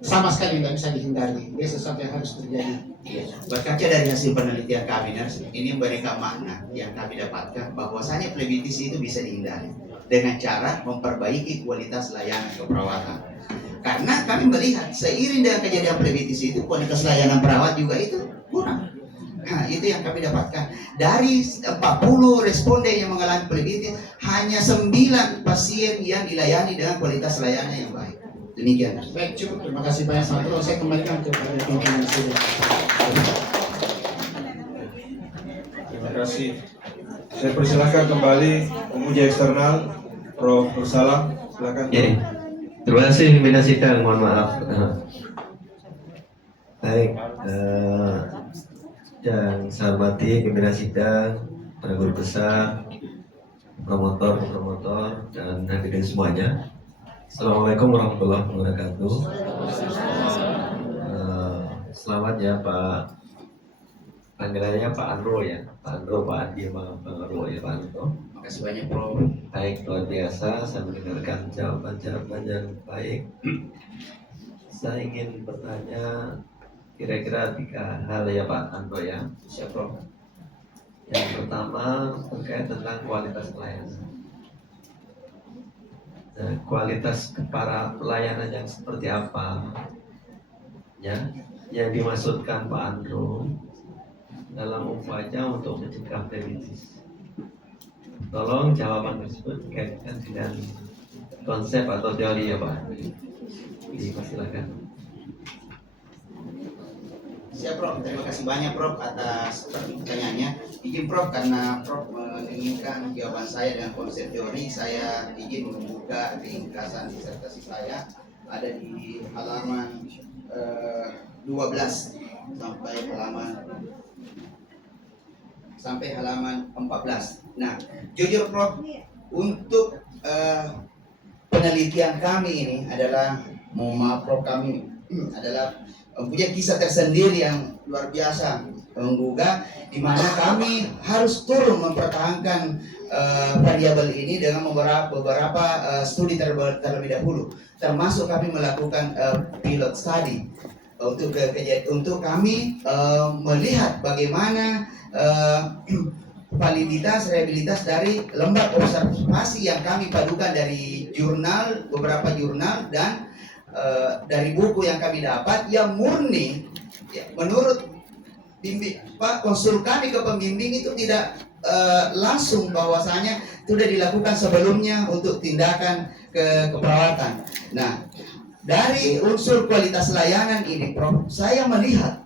sama sekali tidak bisa dihindari? Dia sesuatu yang harus terjadi. Iya. Berkaca dari hasil penelitian kami, Ners, ini memberikan makna yang kami dapatkan bahwasanya flebitis itu bisa dihindari dengan cara memperbaiki kualitas layanan keperawatan. Karena kami melihat seiring dengan kejadian flebitis itu kualitas layanan perawat juga itu kurang. Nah, itu yang kami dapatkan. Dari 40 responden yang mengalami flebitis, hanya 9 pasien yang dilayani dengan kualitas layanan yang baik. Demikian. Baik, cukup. Terima kasih banyak, Sandro. Saya kembalikan kepada pimpinan sidang. Terima kasih. Saya persilakan kembali penguji eksternal Prof. Nursalam. Silakan. Ya, terima kasih pimpinan sidang. Mohon maaf. Baik, yang saya hormati pimpinan sidang, para guru besar, promotor, dan hadirin semuanya. Assalamualaikum warahmatullahi wabarakatuh. Selamat ya Pak, panggilannya Pak Andro ya, Pak Andi, Bang Andro ya Pak Andro. Terima kasih banyak, Prof. Baik, luar biasa, saya mendengarkan jawaban-jawaban yang baik. Saya ingin bertanya kira-kira 3 hal ya Pak Andro ya. Siap, Prof. Yang pertama terkait tentang kualitas pelayanan. Nah, kualitas para pelayanan yang seperti apa ya yang dimaksudkan Pak Andro dalam upaya untuk mencegah flebitis? Tolong jawaban tersebut dikaitkan dengan konsep atau teori ya Pak. Dipersilakan. Siap, Prof. Terima kasih banyak, Prof, atas pertanyaannya. Izin, Prof, karena Prof menginginkan jawaban saya dengan konsep teori, saya izin membuka ringkasan disertasi saya. Ada di halaman 12 sampai halaman 14. Nah, jujur, Prof, untuk penelitian kami ini adalah, mohon maaf, Prof, kami adalah punya kisah tersendiri yang luar biasa, menggugah, di mana kami harus turun mempertahankan variabel ini dengan beberapa studi terlebih dahulu, termasuk kami melakukan pilot study untuk kami melihat bagaimana validitas reliabilitas dari lembar observasi yang kami padukan dari beberapa jurnal dan dari buku yang kami dapat yang murni ya, menurut konsul kami ke pembimbing itu tidak langsung bahwasanya sudah dilakukan sebelumnya untuk tindakan keperawatan. Nah, dari unsur kualitas layanan ini, Prof, saya melihat,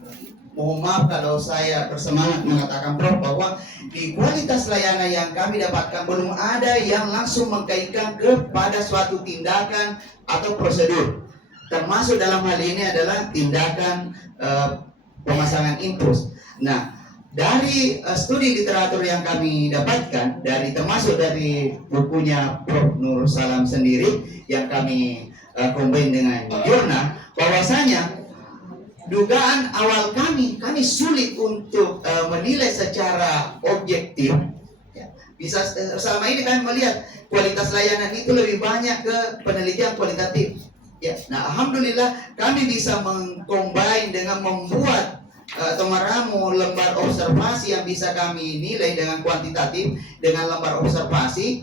mohon maaf kalau saya bersemangat mengatakan, Prof, bahwa di kualitas layanan yang kami dapatkan belum ada yang langsung mengkaitkan kepada suatu tindakan atau prosedur. Termasuk dalam hal ini adalah tindakan pemasangan infus. Nah, dari studi literatur yang kami dapatkan, termasuk dari bukunya Prof. Nursalam sendiri yang kami combine dengan jurnal, bahwasanya dugaan awal kami sulit untuk menilai secara objektif. Ya, bisa selama ini kami melihat kualitas layanan itu lebih banyak ke penelitian kualitatif. Ya, nah alhamdulillah kami bisa mengcombine dengan membuat atau meramu lembar observasi yang bisa kami nilai dengan kuantitatif dengan lembar observasi,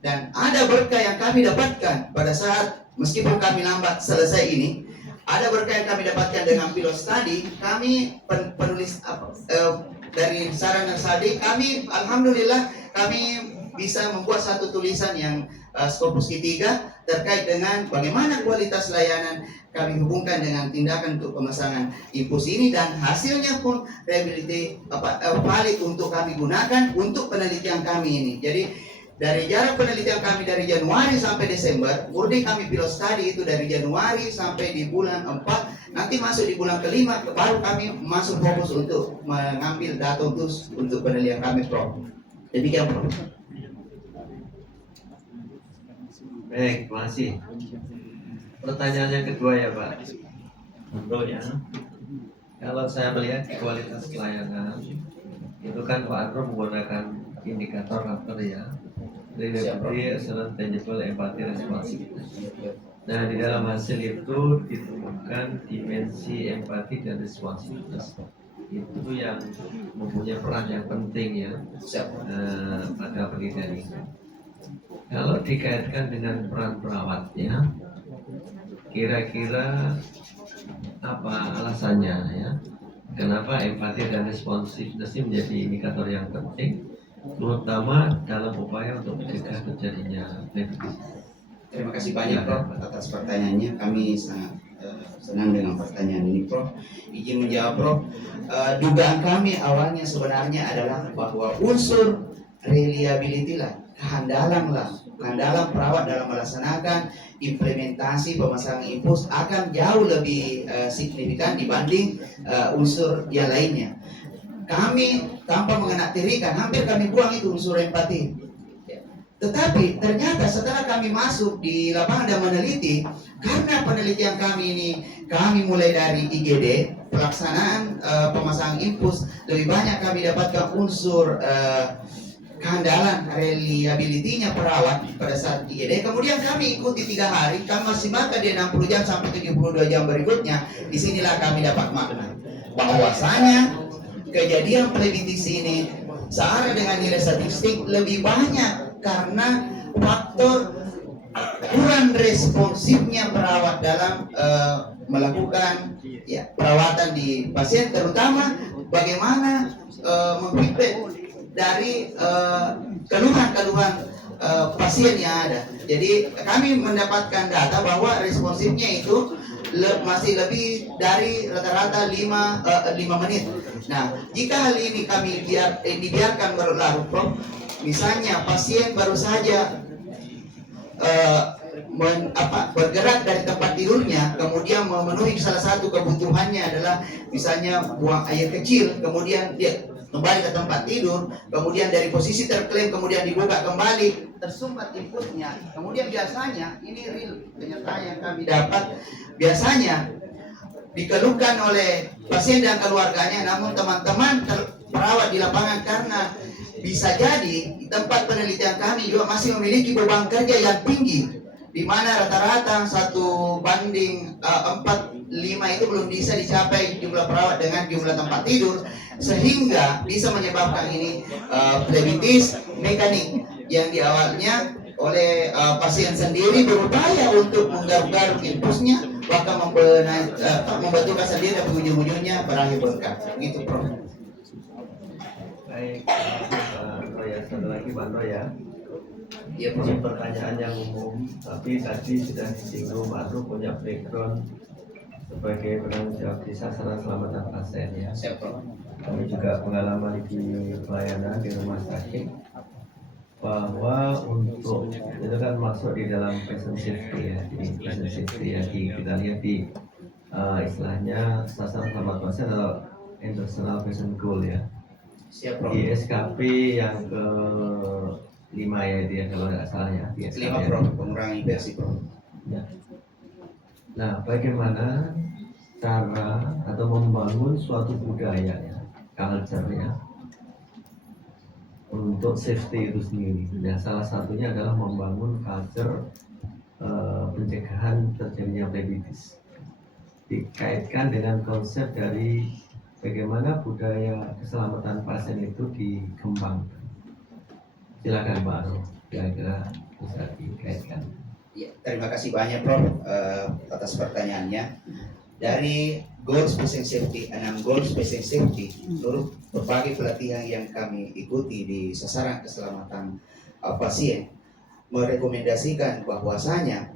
dan ada berkah yang kami dapatkan pada saat meskipun kami lambat selesai ini, ada berkah yang kami dapatkan dengan pilot study. Kami penulis dari sarana study kami alhamdulillah kami bisa membuat satu tulisan yang Scopus ketiga terkait dengan bagaimana kualitas layanan kami hubungkan dengan tindakan untuk pemasangan infus ini, dan hasilnya pun valid untuk kami gunakan untuk penelitian kami ini. Jadi dari jarak penelitian kami dari Januari sampai Desember, murni kami pilot study itu dari Januari sampai di bulan 4, nanti masuk di bulan kelima baru kami masuk fokus untuk mengambil data untuk penelitian kami, Prof. Demikian, Prof. Baik, terima kasih. Pertanyaan yang kedua ya Pak. Untuk ya, kalau saya melihat di kualitas pelayanan itu kan Pak Andro menggunakan indikator faktor ya, reliability, excellent, tangible, empathy, responsiveness. Nah di dalam hasil itu ditemukan dimensi empati dan responsiveness itu yang mempunyai peran yang penting ya pada penelitian ini. Kalau dikaitkan dengan peran perawat ya, kira-kira apa alasannya ya? Kenapa empati dan responsiveness ini menjadi indikator yang penting, terutama dalam upaya untuk mencegah terjadinya nepotisme? Terima kasih banyak Prof atas pertanyaannya. Kami sangat senang dengan pertanyaan ini Prof. Izin menjawab Prof. Dugaan kami awalnya sebenarnya adalah bahwa unsur reliability lah, kehandalan perawat dalam melaksanakan implementasi pemasangan impuls akan jauh lebih signifikan dibanding unsur yang lainnya. Kami tanpa mengenaktirikan, hampir kami buang itu unsur empati. Tetapi ternyata setelah kami masuk di lapangan dan meneliti, karena penelitian kami ini, kami mulai dari IGD, pelaksanaan pemasangan impuls, lebih banyak kami dapatkan unsur kehandalan reliability-nya perawat pada saat IGD. Kemudian kami ikuti 3 hari, kami masih makan di 60 jam sampai 72 jam berikutnya. Disinilah kami dapat makna bahwasanya kejadian plebiscit ini searah dengan nilai statistik lebih banyak karena faktor kurang responsifnya perawat dalam melakukan perawatan di pasien, terutama bagaimana mengfeedback dari keluhan-keluhan pasien yang ada. Jadi kami mendapatkan data bahwa responsifnya itu masih lebih dari rata-rata 5 menit. Nah, jika hal ini kami dibiarkan berlarut, Prof, misalnya pasien baru saja bergerak dari tempat tidurnya, kemudian memenuhi salah satu kebutuhannya adalah misalnya buang air kecil, kemudian dia kembali ke tempat tidur, kemudian dari posisi terklaim kemudian dibuka kembali, tersumbat inputnya, kemudian biasanya ini real kenyataan yang kami dapat, biasanya dikeluhkan oleh pasien dan keluarganya, namun teman-teman perawat di lapangan karena bisa jadi di tempat penelitian kami juga masih memiliki beban kerja yang tinggi, di mana rata-rata 1:4:5 itu belum bisa dicapai jumlah perawat dengan jumlah tempat tidur, sehingga bisa menyebabkan ini phlebitis mekanik yang di awalnya oleh pasien sendiri berupaya untuk menggaruk-garuk impulsnya, bahkan membetulkan sendiri dan ujung-ujungnya berakhir berkah. Gitu Prof. Baik, Pak Roya, satu lagi Pak Roya. Iya, Prof. Ini pertanyaan yang umum, tapi tadi sudah disinggung Pak Ru punya background sebagai penanggung jawab di sasaran keselamatan pasien ya. Siap, Prof. Kami juga pengalaman di pelayanan di rumah sakit, bahwa untuk itu kan masuk di dalam patient safety ya, di patient safety ya, kita lihat di istilahnya sasaran keselamatan pasien atau international patient goal ya. Siap, Prof. Di SKP yang ke-5 ya itu ya kalau tidak salah ya. Di SKP 5 Prof, pengurangan infeksi Prof. Ya. Nah, bagaimana cara atau membangun suatu budaya ya, culture ya, untuk safety itu sendiri. Nah, salah satunya adalah membangun culture pencegahan terjadinya phlebitis. Dikaitkan dengan konsep dari bagaimana budaya keselamatan pasien itu dikembangkan. Silakan Pak Aro, kira-kira bisa dikaitkan. Ya, terima kasih banyak Prof atas pertanyaannya. Dari goals patient safety, 6 goals patient safety, menurut berbagai pelatihan yang kami ikuti di sasaran keselamatan pasien, merekomendasikan bahwasanya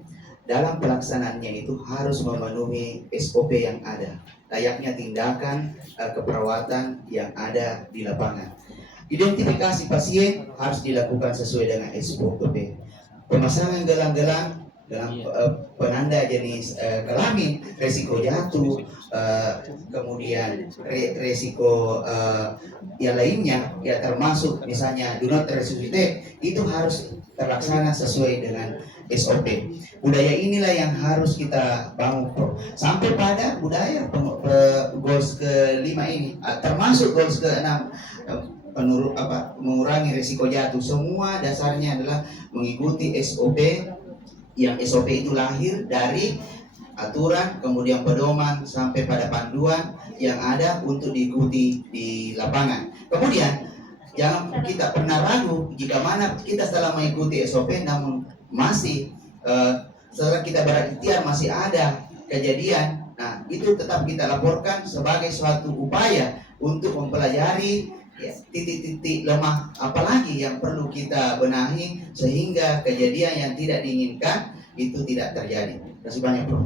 dalam pelaksanaannya itu harus memenuhi SOP yang ada, layaknya tindakan keperawatan yang ada di lapangan. Identifikasi pasien harus dilakukan sesuai dengan SOP. Pemasangan gelang-gelang dalam penanda jenis kelamin, resiko jatuh, kemudian resiko yang lainnya, ya termasuk misalnya do not resuscitate, itu harus terlaksana sesuai dengan SOP. Budaya inilah yang harus kita bangun, sampai pada budaya goals ke-5 ini, termasuk goals ke-6, mengurangi risiko jatuh. Semua dasarnya adalah mengikuti SOP, yang SOP itu lahir dari aturan, kemudian pedoman sampai pada panduan yang ada untuk diikuti di lapangan. Kemudian jangan kita pernah ragu jika mana kita setelah mengikuti SOP namun masih setelah kita berikhtiar masih ada kejadian, nah itu tetap kita laporkan sebagai suatu upaya untuk mempelajari ya, titik-titik lemah apalagi yang perlu kita benahi sehingga kejadian yang tidak diinginkan itu tidak terjadi. Terima kasih banyak, Bro.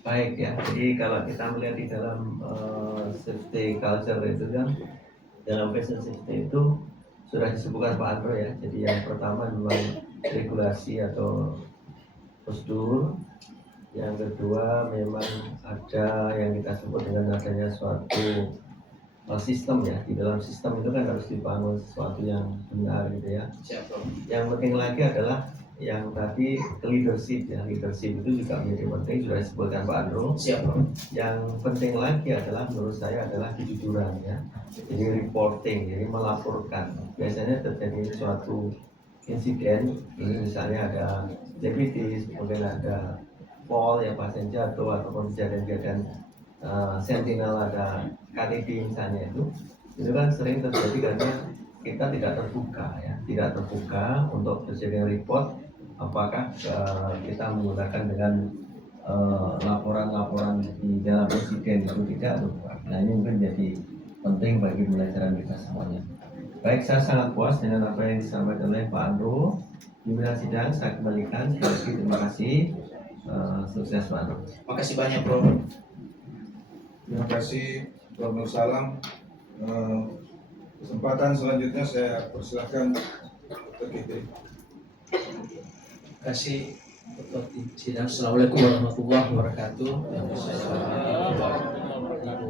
Baik ya, jadi kalau kita melihat di dalam safety culture itu kan, dalam fashion safety itu sudah disebutkan Pak Andro ya. Jadi yang pertama memang regulasi atau prosedur, yang kedua memang ada yang kita sebut dengan adanya suatu sistem ya. Di dalam sistem itu kan harus dibangun sesuatu yang benar gitu ya. Siap, Bro. Yang penting lagi adalah yang tadi leadership ya, leadership itu juga menjadi penting, sudah disebutkan Pak Andro. Siap, Bro. Yang penting lagi adalah menurut saya adalah kejujuran ya. Jadi reporting, jadi melaporkan. Biasanya terjadi suatu insiden, ini misalnya ada diabetes, kemudian ada fall yang pasien jatuh ataupun kejadian-kejadian sentinel ada KTP misalnya itu kan sering terjadi karena kita tidak terbuka ya, tidak terbuka untuk terjadi report. Apakah kita menggunakan dengan laporan-laporan di dalam insiden itu tidak terbuka. Nah ini mungkin jadi penting bagi pembelajaran kita semuanya. Baik, saya sangat puas dengan apa yang disampaikan oleh Pak Andro. Pimpinan sidang saya kembalikan. Sekali lagi terima kasih. Sukses Pak Andro. Makasih banyak, Bro. Terima kasih Prof. Nur Salam. Kesempatan selanjutnya saya persilahkan Dr. Kitri. Terima kasih Ketua Sidang. Assalamualaikum warahmatullahi wabarakatuh. Yang saya hormati Ibu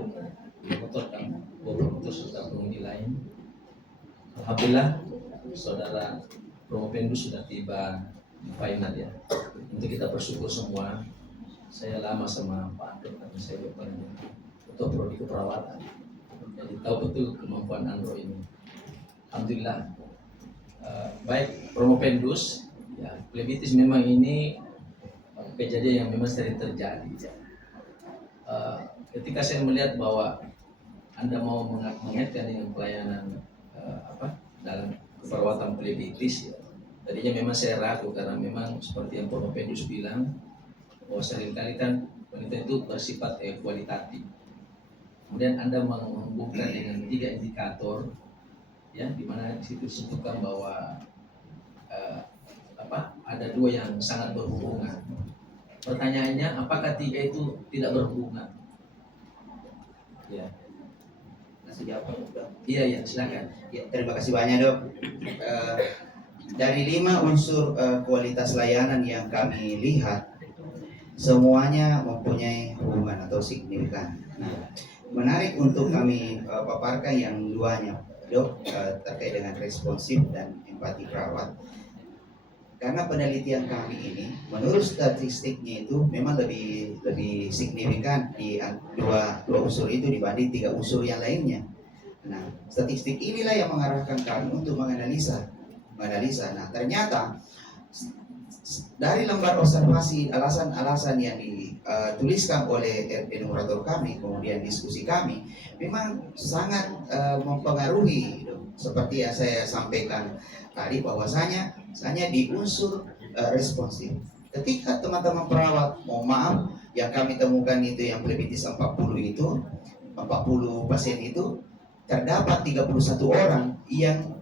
Promotor dan Ibu Promotor serta penghuni lain. Alhamdulillah, Saudara Promopendus sudah tiba di final ya. Untuk kita bersyukur semua. Saya lama sama Pak Andro karena saya Ketua Prodi Keperawatan. Jadi tahu betul kemampuan Andro ini. Alhamdulillah. Baik Promopendus. Ya, plebitis memang ini kejadian yang memang sering terjadi. Ketika saya melihat bahwa Anda mau mengaitkan dengan pelayanan dalam keperawatan plebitis, ya, tadinya memang saya ragu karena memang seperti yang Promopendus bilang bahwa seringkali kan wanita itu bersifat kualitatif. Kemudian Anda menghubungkan dengan 3 indikator, ya, di mana di situ disebutkan bahwa ada 2 yang sangat berhubungan. Pertanyaannya, apakah 3 itu tidak berhubungan? Ya. Kasih jawaban, Dok. Iya, silakan. Ya, terima kasih banyak, Dok. Dari 5 unsur kualitas layanan yang kami lihat, semuanya mempunyai hubungan atau signifikan. Nah, menarik untuk kami paparkan yang 2-nya, Dok, terkait dengan responsif dan empati perawat. Karena penelitian kami ini, menurut statistiknya itu memang lebih signifikan di dua unsur itu dibanding 3 unsur yang lainnya. Nah, statistik inilah yang mengarahkan kami untuk menganalisa. Nah, ternyata dari lembar observasi alasan-alasan yang dituliskan oleh enumerator kami, kemudian diskusi kami, memang sangat mempengaruhi. Seperti yang saya sampaikan tadi bahwasanya hanya di unsur responsif. Ketika teman-teman perawat, mohon maaf, yang kami temukan itu yang plebitis 40 pasien itu, terdapat 31 orang yang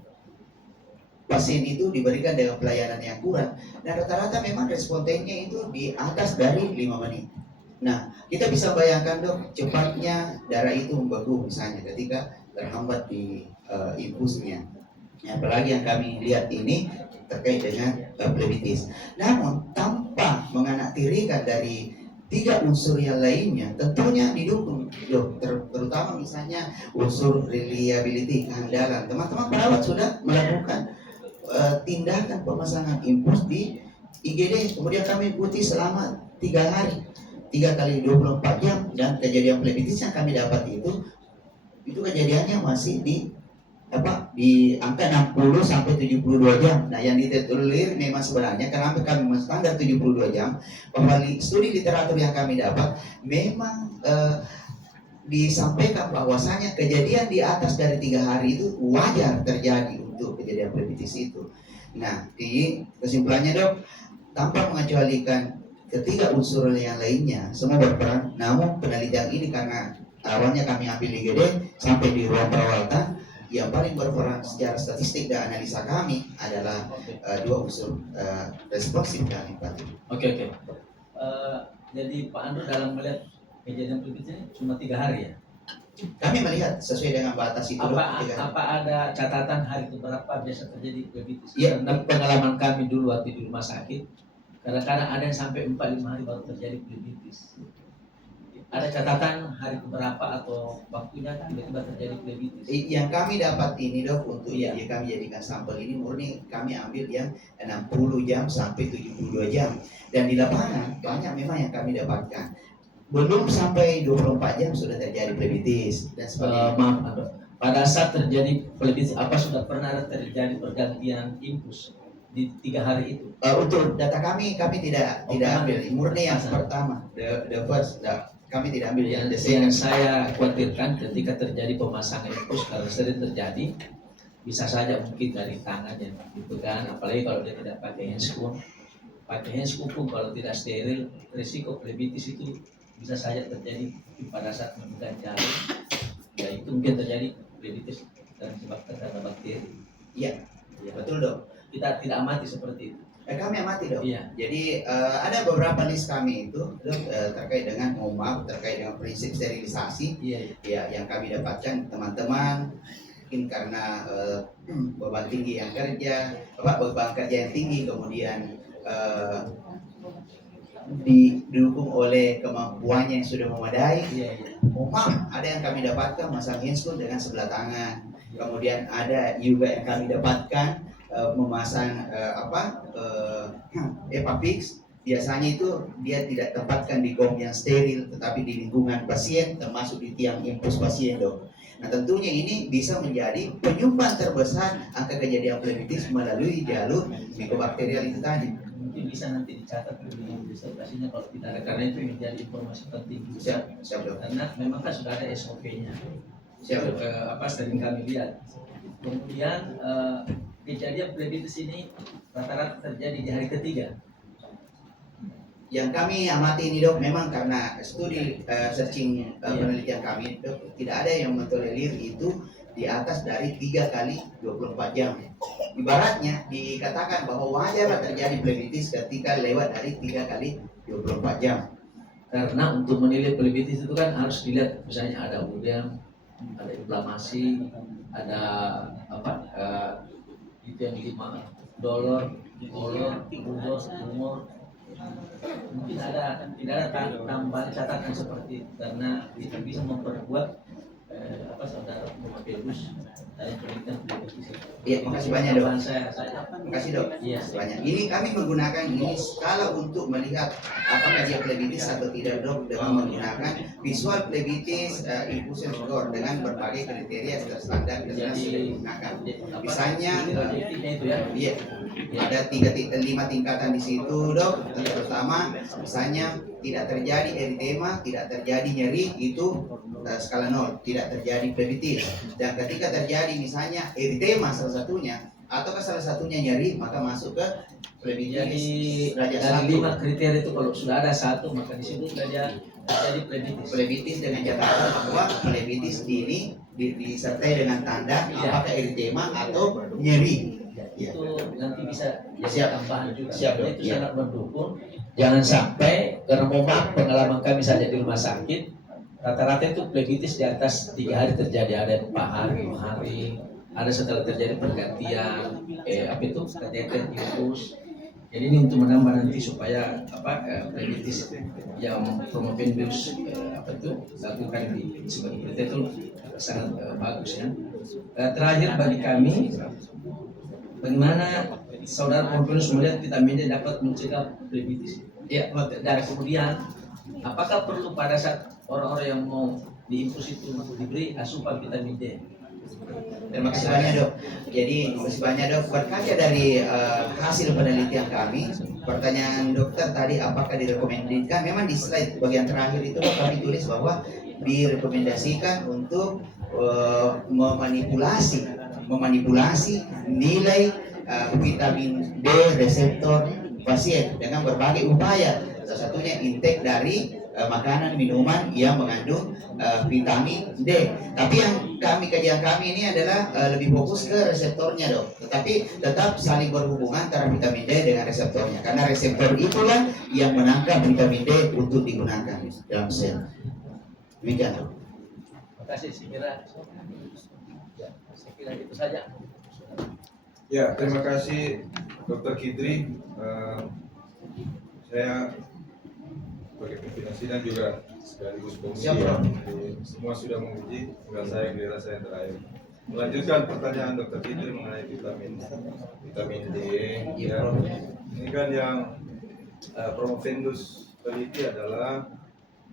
pasien itu diberikan dengan pelayanan yang kurang, dan rata-rata memang respondennya itu di atas dari 5 menit. Nah, kita bisa bayangkan, Dok, cepatnya darah itu membeku misalnya ketika terhambat di infusnya. Apalagi yang kami lihat ini terkait dengan plebitis. Namun tanpa menganaktirikan dari 3 unsur yang lainnya, tentunya didukung terutama misalnya unsur reliability, kehandalan. Teman-teman perawat sudah melakukan tindakan pemasangan impuls di IGD, kemudian kami ikuti selama 3 hari, 3 kali 24 jam, dan kejadian plebitis yang kami dapat itu kejadiannya masih di angka 60 sampai 72 jam. Nah, yang ditolerir memang sebenarnya kenapa kami standar 72 jam, bahwa studi literatur yang kami dapat memang disampaikan bahwasanya kejadian di atas dari 3 hari itu wajar terjadi untuk kejadian plebitis itu. Nah, di kesimpulannya dok, tanpa mengecualikan ketiga unsur yang lainnya semua berperan. Namun penelitian ini karena awalnya kami ambil IGD sampai di ruang perawatan, yang paling berperan secara statistik dan analisa kami adalah 2 unsur responsif dan empatik. Oke. Jadi Pak Andro dalam melihat kejadian plebitis ini cuma 3 hari ya? Kami melihat sesuai dengan batas itu. Apa ada catatan hari keberapa biasa terjadi plebitis? Iya. Karena pengalaman kami dulu waktu di rumah sakit, kadang-kadang ada yang sampai 4-5 hari baru terjadi plebitis. Ada catatan hari keberapa atau waktunya tiba-tiba terjadi plebitis? Yang kami dapat ini dok, untuk Iya. kami jadikan sampel ini murni kami ambil yang 60 jam sampai 72 jam. Dan di lapangan banyak memang yang kami dapatkan belum sampai 24 jam sudah terjadi plebitis dan sebagainya. Maaf Andro, pada saat terjadi plebitis apa sudah pernah ada terjadi pergantian impuls di 3 hari itu? Untuk data kami tidak ambil murni yang Masa? pertama, the first. Kami tidak ambil yang the Yang second. saya khawatirkan ketika terjadi pemasangan impuls, kalau sering terjadi bisa saja mungkin dari tangannya gitu kan, apalagi kalau dia tidak pakai handscoon. Pakai handscoon pun kalau tidak steril, risiko plebitis itu bisa saja terjadi pada saat memegang jarum, ya itu mungkin terjadi plebitis dan disebabkan karena bakteri. Iya, Ya, betul dok. kita tidak amati seperti itu. Kami amati dok. Iya. Jadi ada beberapa list kami itu dok, terkait dengan terkait dengan prinsip sterilisasi. Iya. Ya, yang kami dapatkan teman-teman mungkin karena beban tinggi yang beban kerja yang tinggi, kemudian didukung oleh kemampuannya yang sudah memadai. Iya. Ada yang kami dapatkan masang handscoon dengan sebelah tangan. Kemudian ada juga yang kami dapatkan memasang EPA-FIX. Biasanya itu dia tidak tempatkan di gong yang steril, tetapi di lingkungan pasien, termasuk di tiang impuls pasien dok. Nah tentunya ini bisa menjadi penyumbang terbesar angka kejadian plebitis melalui jalur mikobakterial itu tadi. Mungkin bisa nanti dicatat di disertasinya kalau tidak ada, karena itu menjadi informasi penting juga. Siap dok. Karena memang kan sudah ada SOP-nya. Siap dok. Sering kami lihat. Kemudian kejadian plebitis ini rata-rata terjadi di hari ketiga. Yang kami amati ini dok, memang karena studi searching penelitian kami dok, tidak ada yang mentolerir itu di atas dari 3 kali 24 jam. Ibaratnya dikatakan bahwa wajar terjadi plebitis ketika lewat dari 3 kali 24 jam. Karena untuk menilai plebitis itu kan harus dilihat, misalnya ada udem, ada inflamasi, ada itu yang 5 dolor, tumor. Mungkin tidak ada tambahan catatan seperti itu, karena itu bisa memperkuat saudara Muhammad dari penelitian plebitis. Iya, makasih banyak dok. Saya. Makasih dok. Iya. Banyak. Ini kami menggunakan ini skala untuk melihat apakah dia plebitis atau tidak dok, dengan menggunakan visual plebitis infusion score dengan berbagai kriteria standar yang sudah digunakan. Misalnya, itu ya. iya, ada 5 tingkatan di situ dok. Yang pertama, misalnya tidak terjadi eritema, tidak terjadi nyeri, itu skala 0, tidak terjadi plebitis. Dan ketika terjadi misalnya eritema salah satunya, atau salah satunya nyeri, maka masuk ke plebitis Jadi derajat dari 1. 5 kriteria itu kalau sudah ada 1 maka di situ saja terjadi plebitis. Plebitis dengan catatan bahwa plebitis ini disertai dengan tanda apakah eritema atau nyeri. Ya. Itu nanti bisa jadi Siap. tambahan juga. Siap, dok. Itu Iya. sangat mendukung. Jangan sampai, karena mohon pengalaman kami saja di rumah sakit, rata-rata itu plebitis di atas 3 hari terjadi, ada 4 hari, 5 hari, ada setelah terjadi pergantian kateter infus, Jadi ini untuk menambah nanti supaya preventif yang Promovendus lakukan di sebagai berita itu sangat bagus ya. Terakhir bagi kami, bagaimana saudara Promovendus melihat vitamin D dapat mencegah diabetes? Ya, dan kemudian apakah perlu pada saat orang-orang yang mau diinfus itu diberi asupan vitamin D? Terima kasih banyak dok. Jadi terima kasih banyak dok. Berkaca dari hasil penelitian kami, pertanyaan dokter tadi apakah direkomendasikan? Memang di slide bagian terakhir itu dok, kami tulis bahwa direkomendasikan untuk memanipulasi nilai vitamin D reseptor pasien dengan berbagai upaya. Salah satunya intake dari makanan minuman yang mengandung vitamin D. Tapi yang kajian kami ini adalah lebih fokus ke reseptornya dok. Tetapi tetap saling berhubungan antara vitamin D dengan reseptornya. Karena reseptor itulah yang menangkap vitamin D untuk digunakan dalam sel. Demikian dok. Terima kasih, saya kira itu saja. Ya, terima kasih Dr. Kidri. Saya sebagai pimpinan sidang juga sekaligus komisi Siap, ya. Bro. Jadi, semua sudah menguji, tinggal saya giliran saya yang terakhir. Melanjutkan pertanyaan Dr. Kidri mengenai vitamin D. Ya. Ini kan yang Promovendus teliti adalah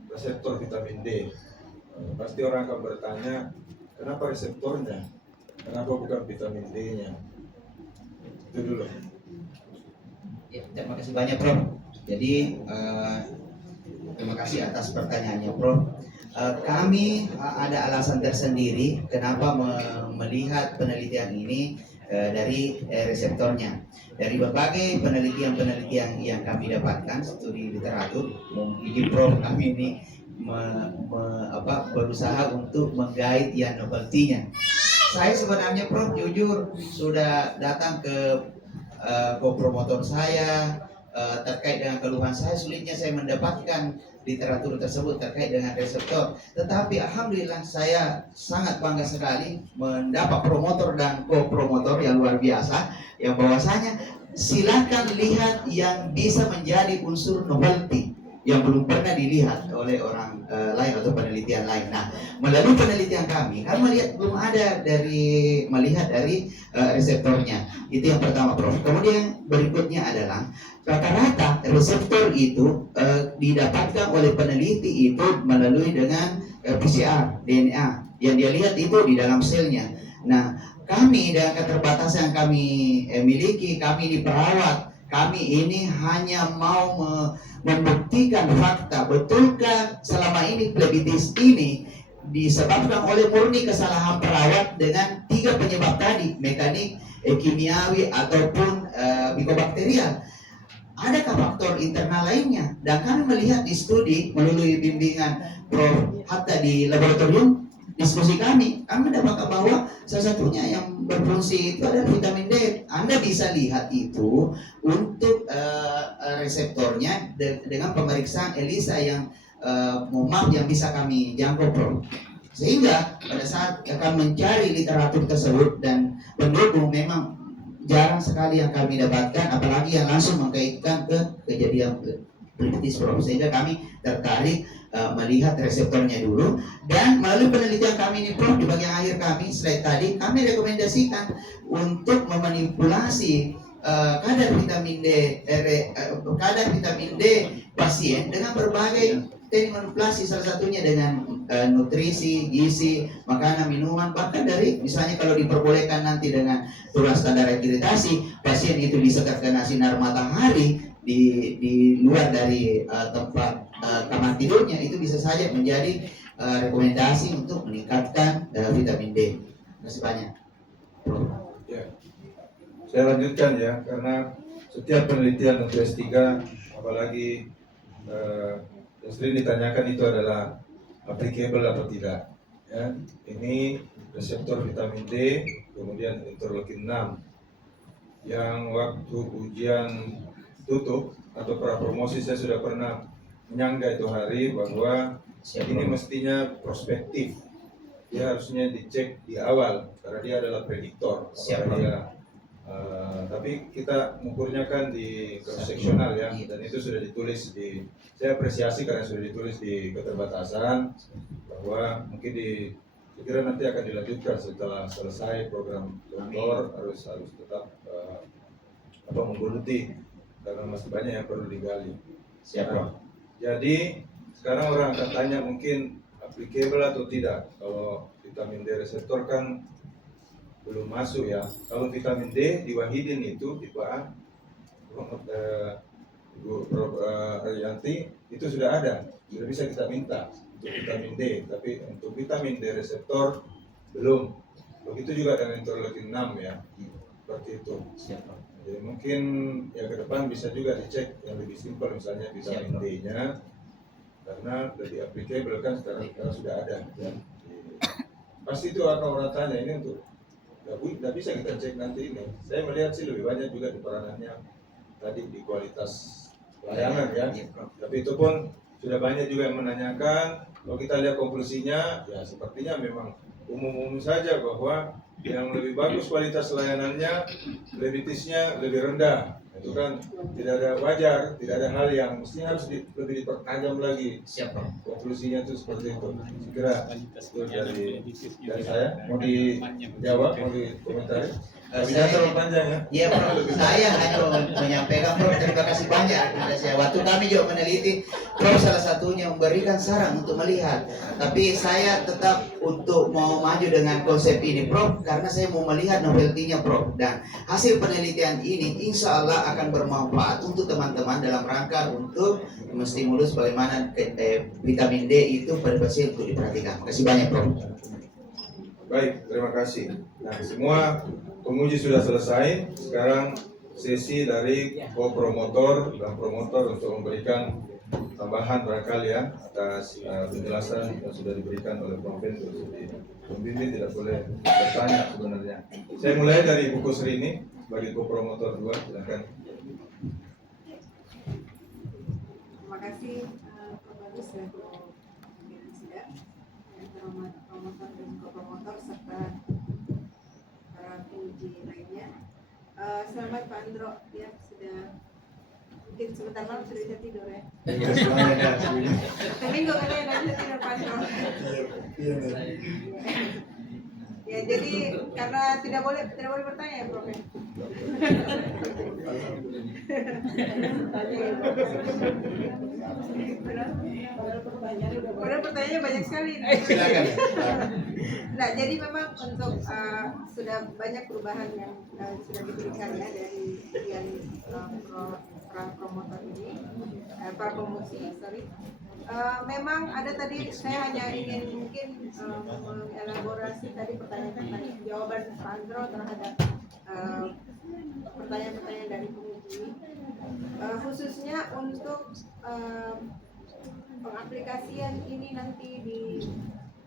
reseptor vitamin D. Pasti orang akan bertanya, kenapa reseptornya? Kenapa bukan vitamin D-nya? Itu dulu. Ya, terima kasih banyak Prof. Jadi terima kasih atas pertanyaannya Prof. Kami ada alasan tersendiri kenapa melihat penelitian ini dari reseptornya. Dari berbagai penelitian yang kami dapatkan studi literatur, mungkin Prof kami ini berusaha untuk menggait yang novelty-nya. Saya sebenarnya Prof jujur sudah datang ke co-promotor saya terkait dengan keluhan saya, sulitnya saya mendapatkan literatur tersebut terkait dengan reseptor. Tetapi alhamdulillah saya sangat bangga sekali mendapat promotor dan co-promotor yang luar biasa, yang bahwasanya silakan lihat yang bisa menjadi unsur novelty yang belum pernah dilihat oleh orang lain atau penelitian lain. Nah, melalui penelitian kami melihat belum ada melihat dari reseptornya. Itu yang pertama, Prof. Kemudian berikutnya adalah rata-rata reseptor itu didapatkan oleh peneliti itu melalui dengan PCR, DNA. Yang dia lihat itu di dalam selnya. Nah, kami dengan keterbatasan yang kami miliki, kami di perawat, kami ini hanya mau membuktikan fakta, betulkah selama ini plebitis ini disebabkan oleh murni kesalahan perawat dengan 3 penyebab tadi, mekanik, kimiawi ataupun mikobakterial. Adakah faktor internal lainnya? Dan kami melihat di studi melalui bimbingan Prof Hatta di laboratorium, diskusi kami mendapatkan bahwa salah satunya yang berfungsi itu adalah vitamin D. Anda bisa lihat itu untuk reseptornya dengan pemeriksaan ELISA yang yang bisa kami jangkau, Prof. Sehingga pada saat akan mencari literatur tersebut dan pendukung, memang jarang sekali yang kami dapatkan, apalagi yang langsung mengkaitkan ke kejadian plebitis, Prof. Sehingga kami tertarik melihat reseptornya dulu, dan melalui penelitian kami ini, Prof, di bagian akhir kami slide tadi, kami rekomendasikan untuk memanipulasi kadar vitamin D pasien dengan berbagai teknik manipulasi, salah satunya dengan nutrisi, gizi, makanan, minuman, bahkan dari misalnya kalau diperbolehkan nanti dengan turun standar akreditasi, pasien itu bisa terkena sinar matahari di luar dari tempat kamar tidurnya, itu bisa saja menjadi rekomendasi untuk meningkatkan vitamin D. Terima kasih banyak. Ya. Saya lanjutkan ya, karena setiap penelitian untuk S3, apalagi yang sering ditanyakan itu adalah applicable atau tidak. Ya. Ini reseptor vitamin D, kemudian interleukin 6, yang waktu ujian tutup atau prapromosi saya sudah pernah menyangga itu hari bahwa ini mestinya prospektif. Dia harusnya dicek di awal karena dia adalah prediktor. Apakah dia Tapi kita mengukurnya kan di cross seksional ya, dan itu sudah ditulis di, saya apresiasi karena sudah ditulis di keterbatasan bahwa mungkin saya kira nanti akan dilanjutkan setelah selesai program doktor, harus tetap menggeluti karena masih banyak yang perlu digali. Siapa? Jadi sekarang orang akan tanya mungkin applicable atau tidak. Kalau vitamin D reseptor kan belum masuk ya. Kalau vitamin D di Wahidin itu tipe A, Ibu Prof. Ariyanti itu sudah ada, sudah bisa kita minta untuk vitamin D, tapi untuk vitamin D reseptor belum. Begitu juga dengan interleukin 6 ya, seperti itu. Jadi mungkin ya ke depan bisa juga dicek yang lebih simpel, misalnya vitamin D-nya, karena lebih applicable kan sekarang sudah ada. Ya. Pasti itu akan orang tanya ini untuk nggak bisa kita cek nanti ini. Saya melihat sih lebih banyak juga di peranannya tadi di kualitas pelayanan ya. Tapi itu pun sudah banyak juga yang menanyakan. Kalau kita lihat konklusinya, ya sepertinya memang umum-umum saja bahwa yang lebih bagus kualitas layanannya, levitisnya lebih rendah. Itu kan tidak ada wajar, tidak ada hal yang mestinya harus lebih dipertajam lagi. Konklusinya itu seperti itu. Segera itu dari saya. Mau dijawab, mau dikomentari? Bisa terlalu panjang ya? Iya Prof, saya hanya menyampaikan Prof, terima kasih banyak. Waktu kami juga meneliti, Prof salah satunya memberikan saran untuk melihat. Tapi saya tetap untuk mau maju dengan konsep ini Prof, karena saya mau melihat novelty-nya Prof. Dan hasil penelitian ini insya Allah akan bermanfaat untuk teman-teman dalam rangka untuk menstimulus bagaimana vitamin D itu pada pasien untuk diperhatikan. Terima kasih banyak Prof. Baik, terima kasih. Nah, semua penguji sudah selesai. Sekarang sesi dari co-promotor dan promotor untuk memberikan tambahan barangkali ya atas penjelasan yang sudah diberikan oleh Prof. Fendus. Jadi pembimbing tidak boleh bertanya sebenarnya. Saya mulai dari Ibu Kusrini sebagai co-promotor 2, silakan. Terima kasih Prof. Bagus dan pimpinan sidang, yang terhormat promotor dan co-promotor serta para penguji lainnya. Selamat Pak Andro, ya sudah mungkin sebentar malam sudah bisa tidur ya. Minggu katanya nggak bisa tidur Pak Andro. Ya jadi karena tidak boleh bertanya ya Prof. Padahal pertanyaannya banyak sekali. Silakan. Nah, jadi memang untuk sudah banyak perubahan yang sudah diberikan ya dari yang promotor ini, para promosi, sorry. Memang ada tadi saya hanya ingin mungkin mengelaborasi tadi pertanyaan jawaban Pak Andro terhadap pertanyaan-pertanyaan dari penguji, khususnya untuk pengaplikasian ini nanti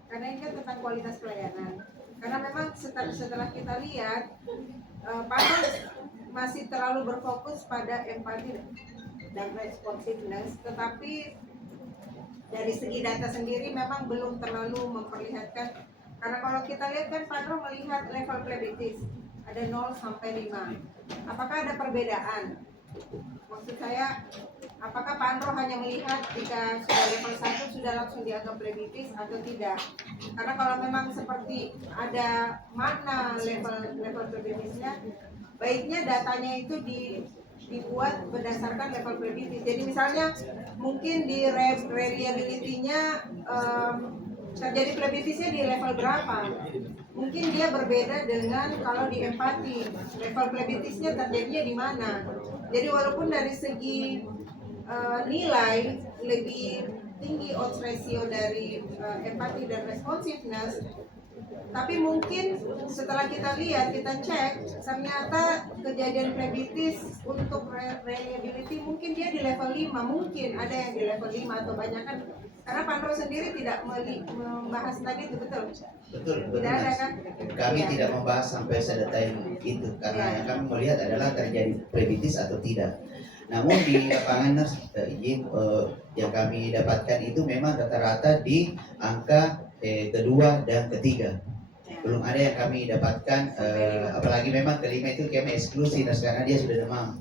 karena ini kan tentang kualitas pelayanan. Karena memang setelah kita lihat Pak Andro masih terlalu berfokus pada empati dan responsiveness, tetapi dari segi data sendiri memang belum terlalu memperlihatkan, karena kalau kita lihat kan Pak Andro melihat level plebiscit ada 0 sampai 5. Apakah ada perbedaan? Maksud saya, apakah Pak Andro hanya melihat jika sudah level 1 sudah langsung dianggap plebiscit atau tidak? Karena kalau memang seperti ada mana level plebiscitnya, baiknya datanya itu dibuat berdasarkan level plebiscit. Jadi misalnya mungkin di reliability-nya terjadi plebiscitnya di level berapa? Mungkin dia berbeda dengan kalau di empati, level plebiscitnya terjadinya di mana. Jadi walaupun dari segi nilai lebih tinggi odds ratio dari empati dan responsiveness, tapi mungkin setelah kita lihat, kita cek, ternyata kejadian plebiscit untuk reliability mungkin dia di level 5, mungkin ada yang di level 5 atau banyak kan. Karena Pak Andro sendiri tidak membahas tadi itu, betul? Betul. Tidak ada kan? Kami Ya. tidak membahas sampai sedetail itu karena yang kami melihat adalah terjadi plebiscit atau tidak. Namun di lapangan yang kami dapatkan itu memang rata-rata di angka kedua dan ketiga. belum ada yang kami dapatkan, apalagi memang kelima itu kami eksklusi karena dia sudah demam.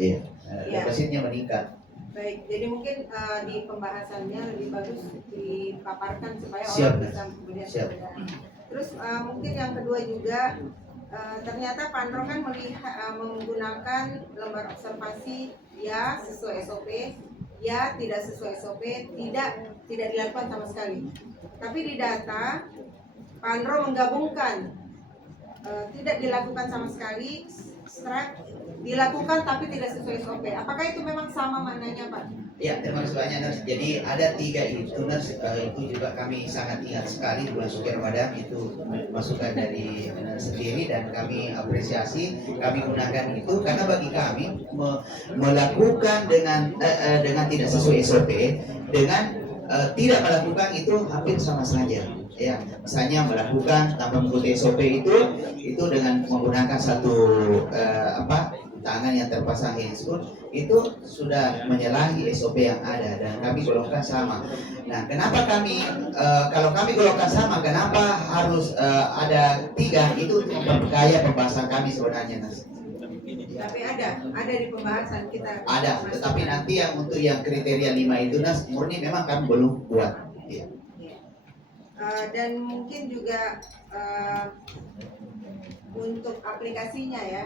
Iya, leukositnya meningkat. Baik, jadi mungkin di pembahasannya lebih bagus dipaparkan supaya Siap, orang bisa kemudian siap. berbeda. Terus mungkin yang kedua juga ternyata Panro kan menggunakan lembar observasi ya sesuai SOP, ya tidak sesuai SOP, tidak dilakukan sama sekali. Tapi di data Panro menggabungkan tidak dilakukan sama sekali, strike dilakukan tapi tidak sesuai SOP. Apakah itu memang sama maknanya, Pak? Ya, terima kasih banyak Nurse. Jadi ada 3 itu Nurse, itu juga kami sangat ingat sekali bulan suci Ramadan itu masukan dari Nurse sendiri dan kami apresiasi, kami gunakan itu karena bagi kami melakukan dengan tidak sesuai SOP dengan tidak melakukan itu hampir sama saja. Ya, misalnya melakukan tanpa mengikuti SOP itu dengan menggunakan satu tangan yang terpasang handscoot itu sudah menyalahi SOP yang ada dan kami golongkan sama. Nah, kenapa kami kalau kami golongkan sama, kenapa harus ada 3? Itu memperkaya pembahasan kami sebenarnya, Nas. Tapi ada di pembahasan kita. Ada, tetapi nanti yang untuk yang kriteria 5 itu Nas murni memang kami belum buat. Ya. Dan mungkin juga untuk aplikasinya ya,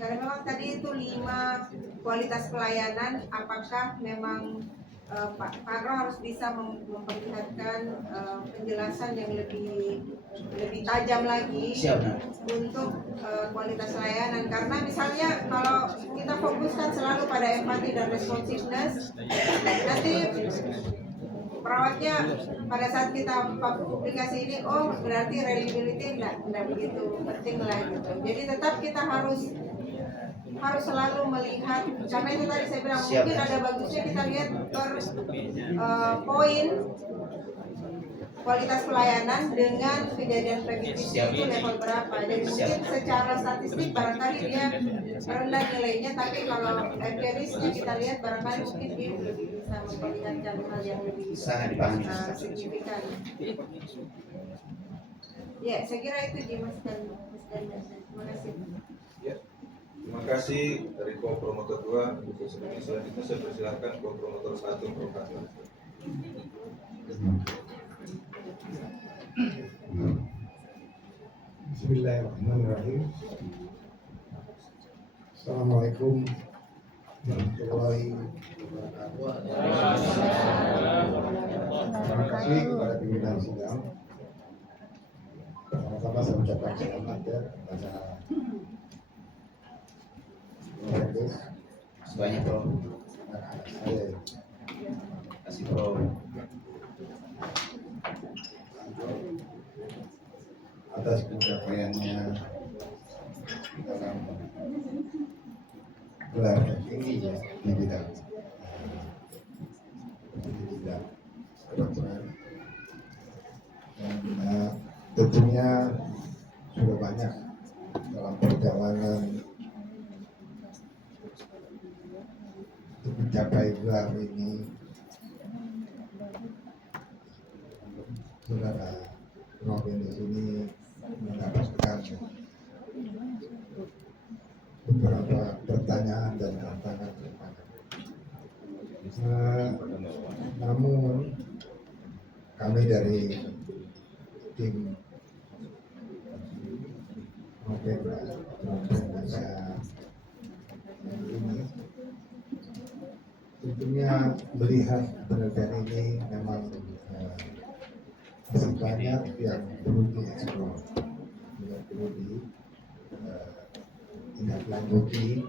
karena memang tadi itu 5 kualitas pelayanan, apakah memang Pak Panro harus bisa memperlihatkan penjelasan yang lebih tajam lagi untuk kualitas layanan, karena misalnya kalau kita fokuskan selalu pada empati dan responsiveness, nanti perawatnya pada saat kita publikasi ini, oh berarti reliability enggak begitu penting lah gitu. Jadi tetap kita harus selalu melihat, karena itu tadi saya bilang mungkin ada bagusnya kita lihat per poin kualitas pelayanan dengan kejadian preventif itu level berapa. Jadi mungkin secara statistik barangkali dia rendah nilainya, tapi kalau empirisnya kita lihat barangkali mungkin dia lebih bisa memperlihatkan hal yang lebih signifikan. Ya, saya kira itu Mas dan terima kasih. Ya. Terima kasih dari Ko-Promotor 2. Untuk selanjutnya saya persilakan Ko-Promotor 1 Prof. Hatta. Bismillahirrahmanirrahim. Assalamualaikum warahmatullahi wabarakatuh. Terima kasih kepada pimpinan sidang. Pertama-tama saya ucapkan selamat ya kepada Prof. Sebanyak Prof. Saya Kasih Prof. atas pencapaiannya dalam gelar tertinggi ya di bidang kedokteran, dan tentunya sudah banyak dalam perjalanan untuk mencapai gelar ini. Saudara Prof di sini mendapatkan beberapa pertanyaan dan tantangan. Namun kami dari tim Indonesia ini tentunya melihat penelitian ini memang masih banyak yang perlu dieksplor, yang perlu ditindaklanjuti,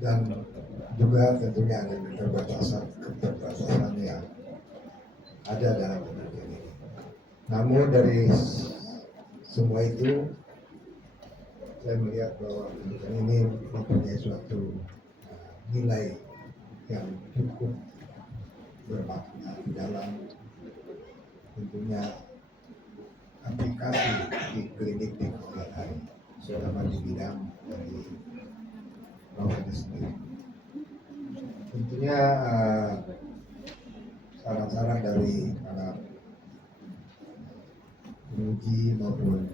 dan juga tentunya ada keterbatasan yang ada dalam penelitian ini. Namun dari semua itu saya melihat bahwa penelitian ini mempunyai suatu nilai yang cukup bermakna di dalam tentunya aplikasi di klinik di kemudian hari, terutama di bidang dari profesi sendiri. Tentunya saran-saran dari para uji maupun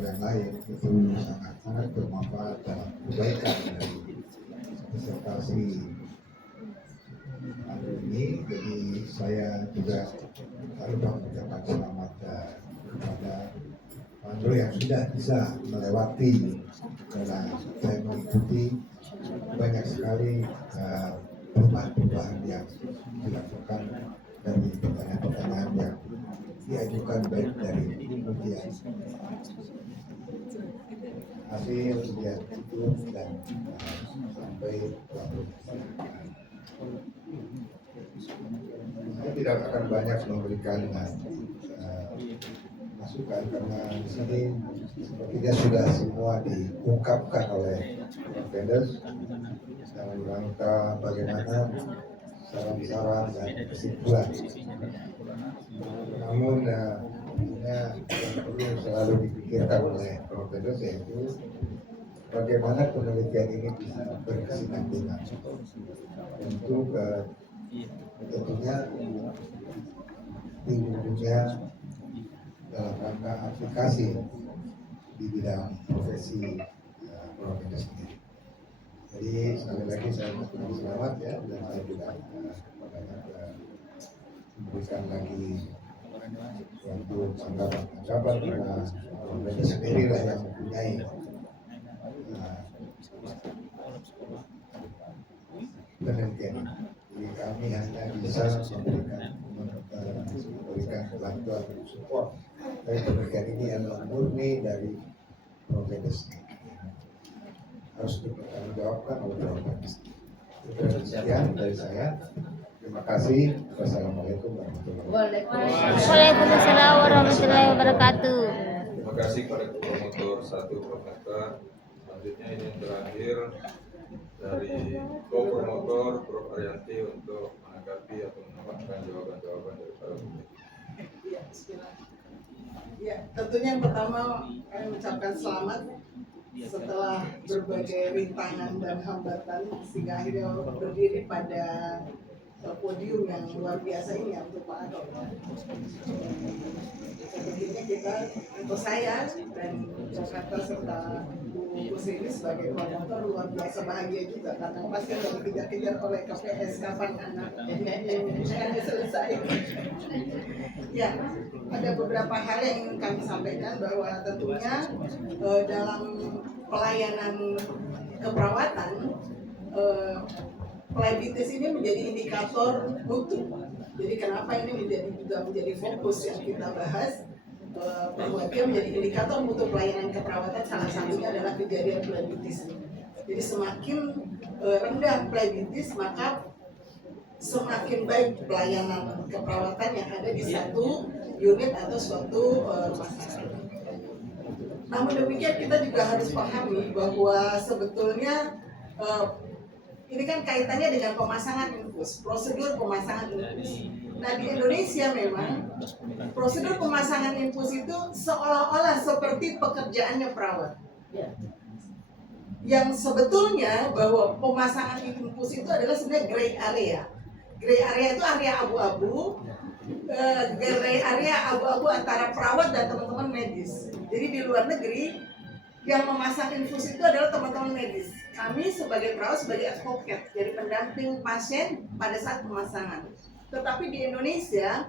yang lain itu sangat bermanfaat dalam kebaikan dari disertasi ini. Jadi saya juga harus mengucapkan selamat kepada Andro yang sudah bisa melewati, karena saya mengikuti banyak sekali perubahan-perubahan yang dilakukan dari pertanyaan-pertanyaan yang diajukan baik dari ujian hasil, ujian itu dan sampai saya tidak akan banyak memberikan masukan karena di sini sepertinya sudah semua diungkapkan oleh Vendos dalam rangka bagaimana saran-saran dan kesimpulan. Namun yang perlu selalu dipikirkan oleh Prof. Vendos yaitu bagaimana penelitian ini bisa berkesinambungan untuk tentunya di ujungnya dalam rangka aplikasi di bidang profesi Prof. Vendos sendiri. Jadi sekali lagi saya mengucapkan selamat ya, dan saya juga banyak memberikan lagi suatu tanggapan karena Prof. Vendos sendiri lah yang mempunyai penelitian. Jadi kami hanya bisa memberikan bantuan support. Tapi penelitian ini adalah murni dari Prof. Vendos harus dipertanggungjawabkan oleh Prof. Vendos. Sekian dari saya. Terima kasih. Wassalamualaikum warahmatullahi wabarakatuh. Waalaikumsalam warahmatullahi wabarakatuh. Terima kasih kepada promotor 1 Prof. Hatta. Selanjutnya ini yang terakhir dari co-promotor Prof. Arianti untuk menanggapi atau menambahkan jawaban-jawaban dari para peserta. Ya, bismillah. Ya, tentunya yang pertama kami mengucapkan selamat setelah berbagai rintangan dan hambatan sehingga akhirnya berdiri pada podium yang luar biasa ini ya untuk Pak Adol. Tentunya kita, untuk saya dan Jakarta serta Bu Kusri ini sebagai promotor luar biasa bahagia juga karena pasti akan dikejar-kejar oleh KPS kapan anak ini selesai. Ya, ada beberapa hal yang ingin kami sampaikan bahwa tentunya dalam pelayanan keperawatan diabetes ini menjadi indikator mutu. Jadi kenapa ini juga menjadi fokus yang kita bahas bahwa dia menjadi indikator mutu pelayanan keperawatan, salah satunya adalah kejadian diabetes. Jadi semakin rendah diabetes maka semakin baik pelayanan keperawatan yang ada di satu unit atau suatu rumah sakit. Namun demikian kita juga harus pahami bahwa sebetulnya ini kan kaitannya dengan pemasangan infus, prosedur pemasangan infus. Nah di Indonesia memang prosedur pemasangan infus itu seolah-olah seperti pekerjaannya perawat. Yang sebetulnya bahwa pemasangan infus itu adalah sebenarnya gray area. Gray area itu area abu-abu, gray area abu-abu antara perawat dan teman-teman medis. Jadi di luar negeri yang memasang infus itu adalah teman-teman medis. Kami sebagai perawat, sebagai advokat, jadi pendamping pasien pada saat pemasangan. Tetapi di Indonesia,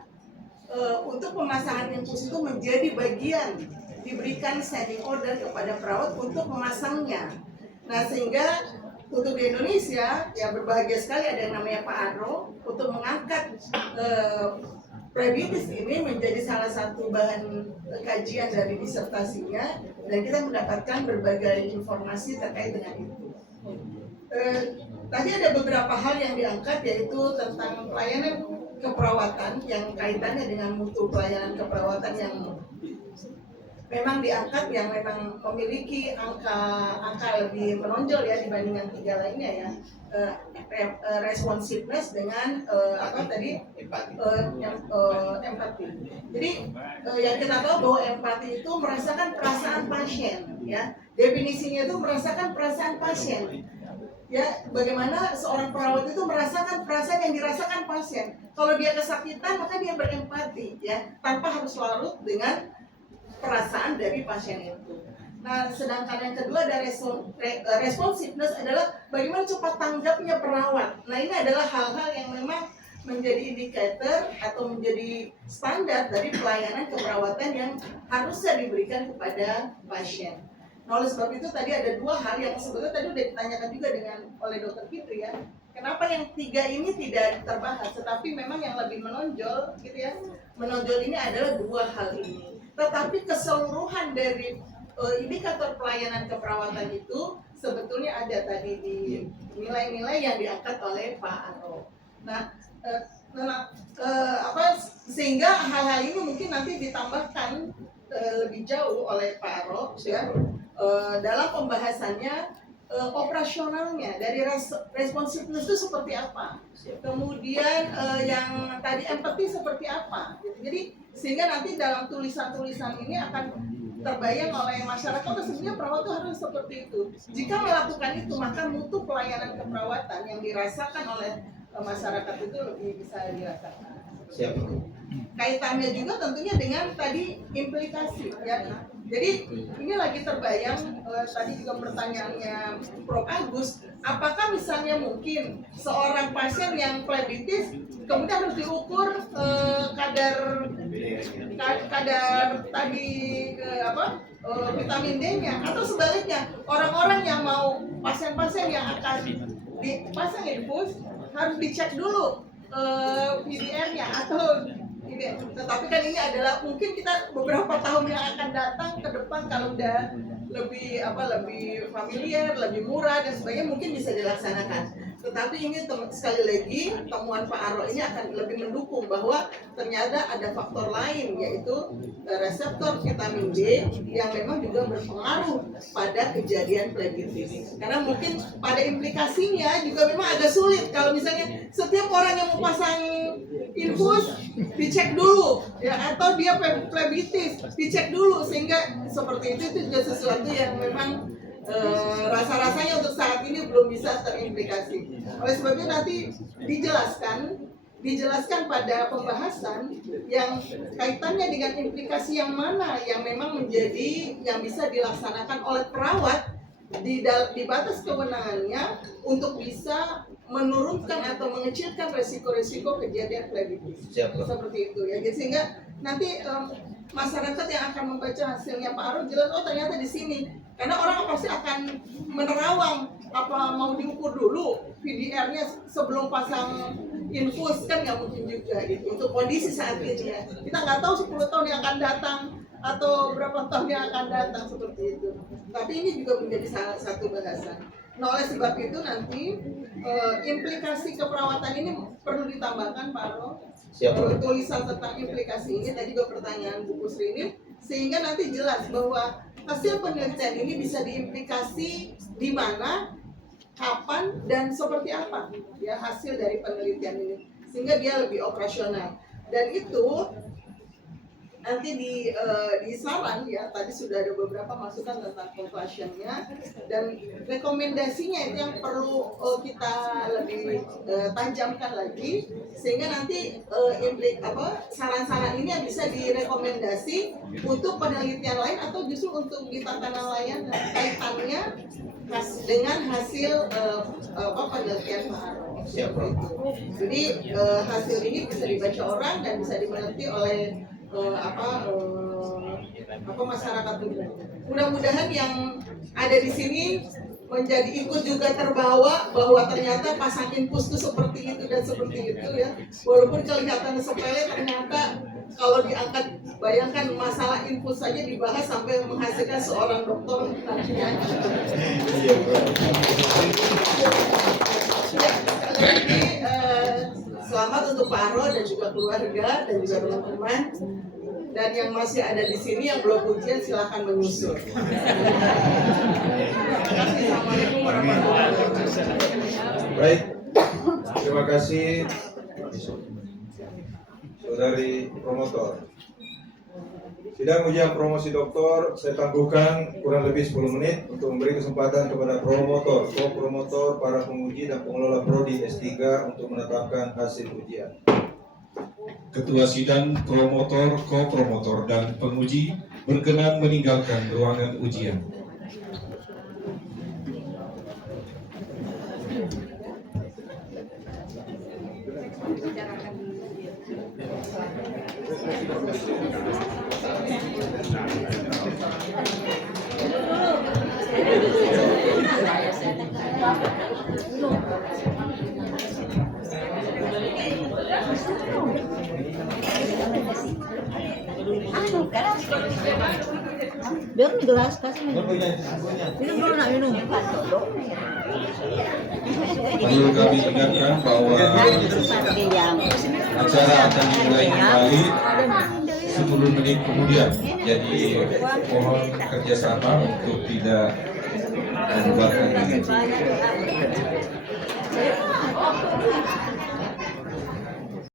untuk pemasangan infus itu menjadi bagian, diberikan standing order kepada perawat untuk memasangnya. Nah sehingga untuk di Indonesia, ya berbahagia sekali ada yang namanya Pak Adro untuk mengangkat diabetes ini menjadi salah satu bahan kajian dari disertasinya dan kita mendapatkan berbagai informasi terkait dengan itu. Tadi ada beberapa hal yang diangkat yaitu tentang pelayanan keperawatan yang kaitannya dengan mutu pelayanan keperawatan yang memang diangkat, yang memang memiliki angka lebih menonjol ya dibandingkan 3 lainnya ya. Responsiveness dengan empati. Jadi yang kita tahu bahwa empati itu merasakan perasaan pasien ya. Definisinya itu merasakan perasaan pasien. ya bagaimana seorang perawat itu merasakan perasaan yang dirasakan pasien. Kalau dia kesakitan maka dia berempati ya, tanpa harus larut dengan perasaan dari pasien itu. Nah, sedangkan yang kedua ada responsiveness adalah bagaimana cepat tanggapnya perawat. Nah, ini adalah hal-hal yang memang menjadi indikator atau menjadi standar dari pelayanan keperawatan yang harusnya diberikan kepada pasien. Nah, oleh sebab itu tadi ada dua hal yang sebetulnya tadi udah ditanyakan juga oleh Dr. Fitri ya. Kenapa yang tiga ini tidak terbahas, tetapi memang yang lebih menonjol gitu ya. Menonjol ini adalah dua hal ini. Tetapi keseluruhan dari indikator pelayanan keperawatan itu sebetulnya ada tadi di nilai-nilai yang diangkat oleh Pak Aro. Nah, sehingga hal-hal ini mungkin nanti ditambahkan lebih jauh oleh Pak Aro ya, dalam pembahasannya operasionalnya dari responsiveness itu seperti apa, kemudian yang tadi empati seperti apa gitu. Jadi sehingga nanti dalam tulisan-tulisan ini akan terbayang oleh masyarakat, sebenarnya perawat itu harus seperti itu. Jika melakukan itu maka mutu pelayanan keperawatan yang dirasakan oleh masyarakat itu lebih bisa dirasakan. Siap. Kaitannya juga tentunya dengan tadi implikasi ya. Jadi ini lagi terbayang tadi juga pertanyaannya Prof. Agus, apakah misalnya mungkin seorang pasien yang phlebitis kemudian harus diukur kadar tadi vitamin D-nya, atau sebaliknya orang-orang yang mau pasien-pasien yang akan dipasang infus harus dicek dulu PDR-nya atau ini. Tetapi kan ini adalah mungkin kita beberapa tahun yang akan datang ke depan kalau udah lebih familiar, lebih murah dan sebagainya mungkin bisa dilaksanakan. Tetapi ini sekali lagi temuan Pak Aro ini akan lebih mendukung bahwa ternyata ada faktor lain, yaitu reseptor vitamin D yang memang juga berpengaruh pada kejadian phlebitis. Karena mungkin pada implikasinya juga memang agak sulit kalau misalnya setiap orang yang mau pasang infus dicek dulu ya, atau dia phlebitis dicek dulu, sehingga seperti itu juga sesuatu yang memang rasa-rasanya untuk saat ini belum bisa terimplikasi. Oleh sebabnya nanti dijelaskan pada pembahasan yang kaitannya dengan implikasi yang mana yang memang menjadi yang bisa dilaksanakan oleh perawat di batas kewenangannya untuk bisa menurunkan atau mengecilkan resiko-resiko kejadian phlebitis. Seperti itu ya. Jadi sehingga nanti masyarakat yang akan membaca hasilnya Pak Aro jelas, oh ternyata di sini. Karena orang pasti akan menerawang, apa mau diukur dulu PDR-nya sebelum pasang infus, kan nggak mungkin juga gitu untuk kondisi saat ini ya. Kita nggak tahu 10 tahun yang akan datang atau berapa tahun yang akan datang seperti itu. Tapi ini juga menjadi salah satu bahasan. Nah, oleh sebab itu nanti implikasi keperawatan ini perlu ditambahkan Pak Aro. Tulisan tentang implikasi ini tadi juga pertanyaan Bu Pusri ini, sehingga nanti jelas bahwa hasil penelitian ini bisa diimplikasi di mana, kapan, dan seperti apa ya hasil dari penelitian ini, sehingga dia lebih operasional. Dan itu nanti di saran ya, tadi sudah ada beberapa masukan tentang conclusion-nya dan rekomendasinya itu yang perlu kita lebih tajamkan lagi, sehingga nanti saran-saran ini yang bisa direkomendasi untuk penelitian lain atau justru untuk di tatanan layanan kaitannya dengan hasil penelitian Pak Aro. Jadi hasil ini bisa dibaca orang dan bisa dimengerti oleh masyarakat juga. Mudah-mudahan yang ada di sini menjadi ikut juga terbawa bahwa ternyata pasang infus itu seperti itu dan seperti itu ya. Walaupun kelihatan sepele, ternyata kalau diangkat, bayangkan masalah infus saja dibahas sampai menghasilkan seorang dokter nantinya. Jadi selamat untuk Pak Aro dan juga keluarga dan juga teman-teman. Dan yang masih ada di sini yang belum ujian silahkan menyusul. Terima kasih. Assalamualaikum warahmatullahi wabarakatuh. Baik, terima kasih Saudari promotor. Sidang ujian promosi doktor saya tangguhkan kurang lebih 10 menit untuk memberi kesempatan kepada promotor, co-promotor, para penguji dan pengelola prodi S3 untuk menetapkan hasil ujian. Ketua sidang, promotor, ko-promotor, dan penguji berkenan meninggalkan ruangan ujian. Biar nih gelas kasih minum. Minum dulu nak minum. Perlu kami ingatkan bahwa acara akan dimulai kembali 10 menit kemudian. Jadi mohon kerjasama untuk tidak membubarkan diri.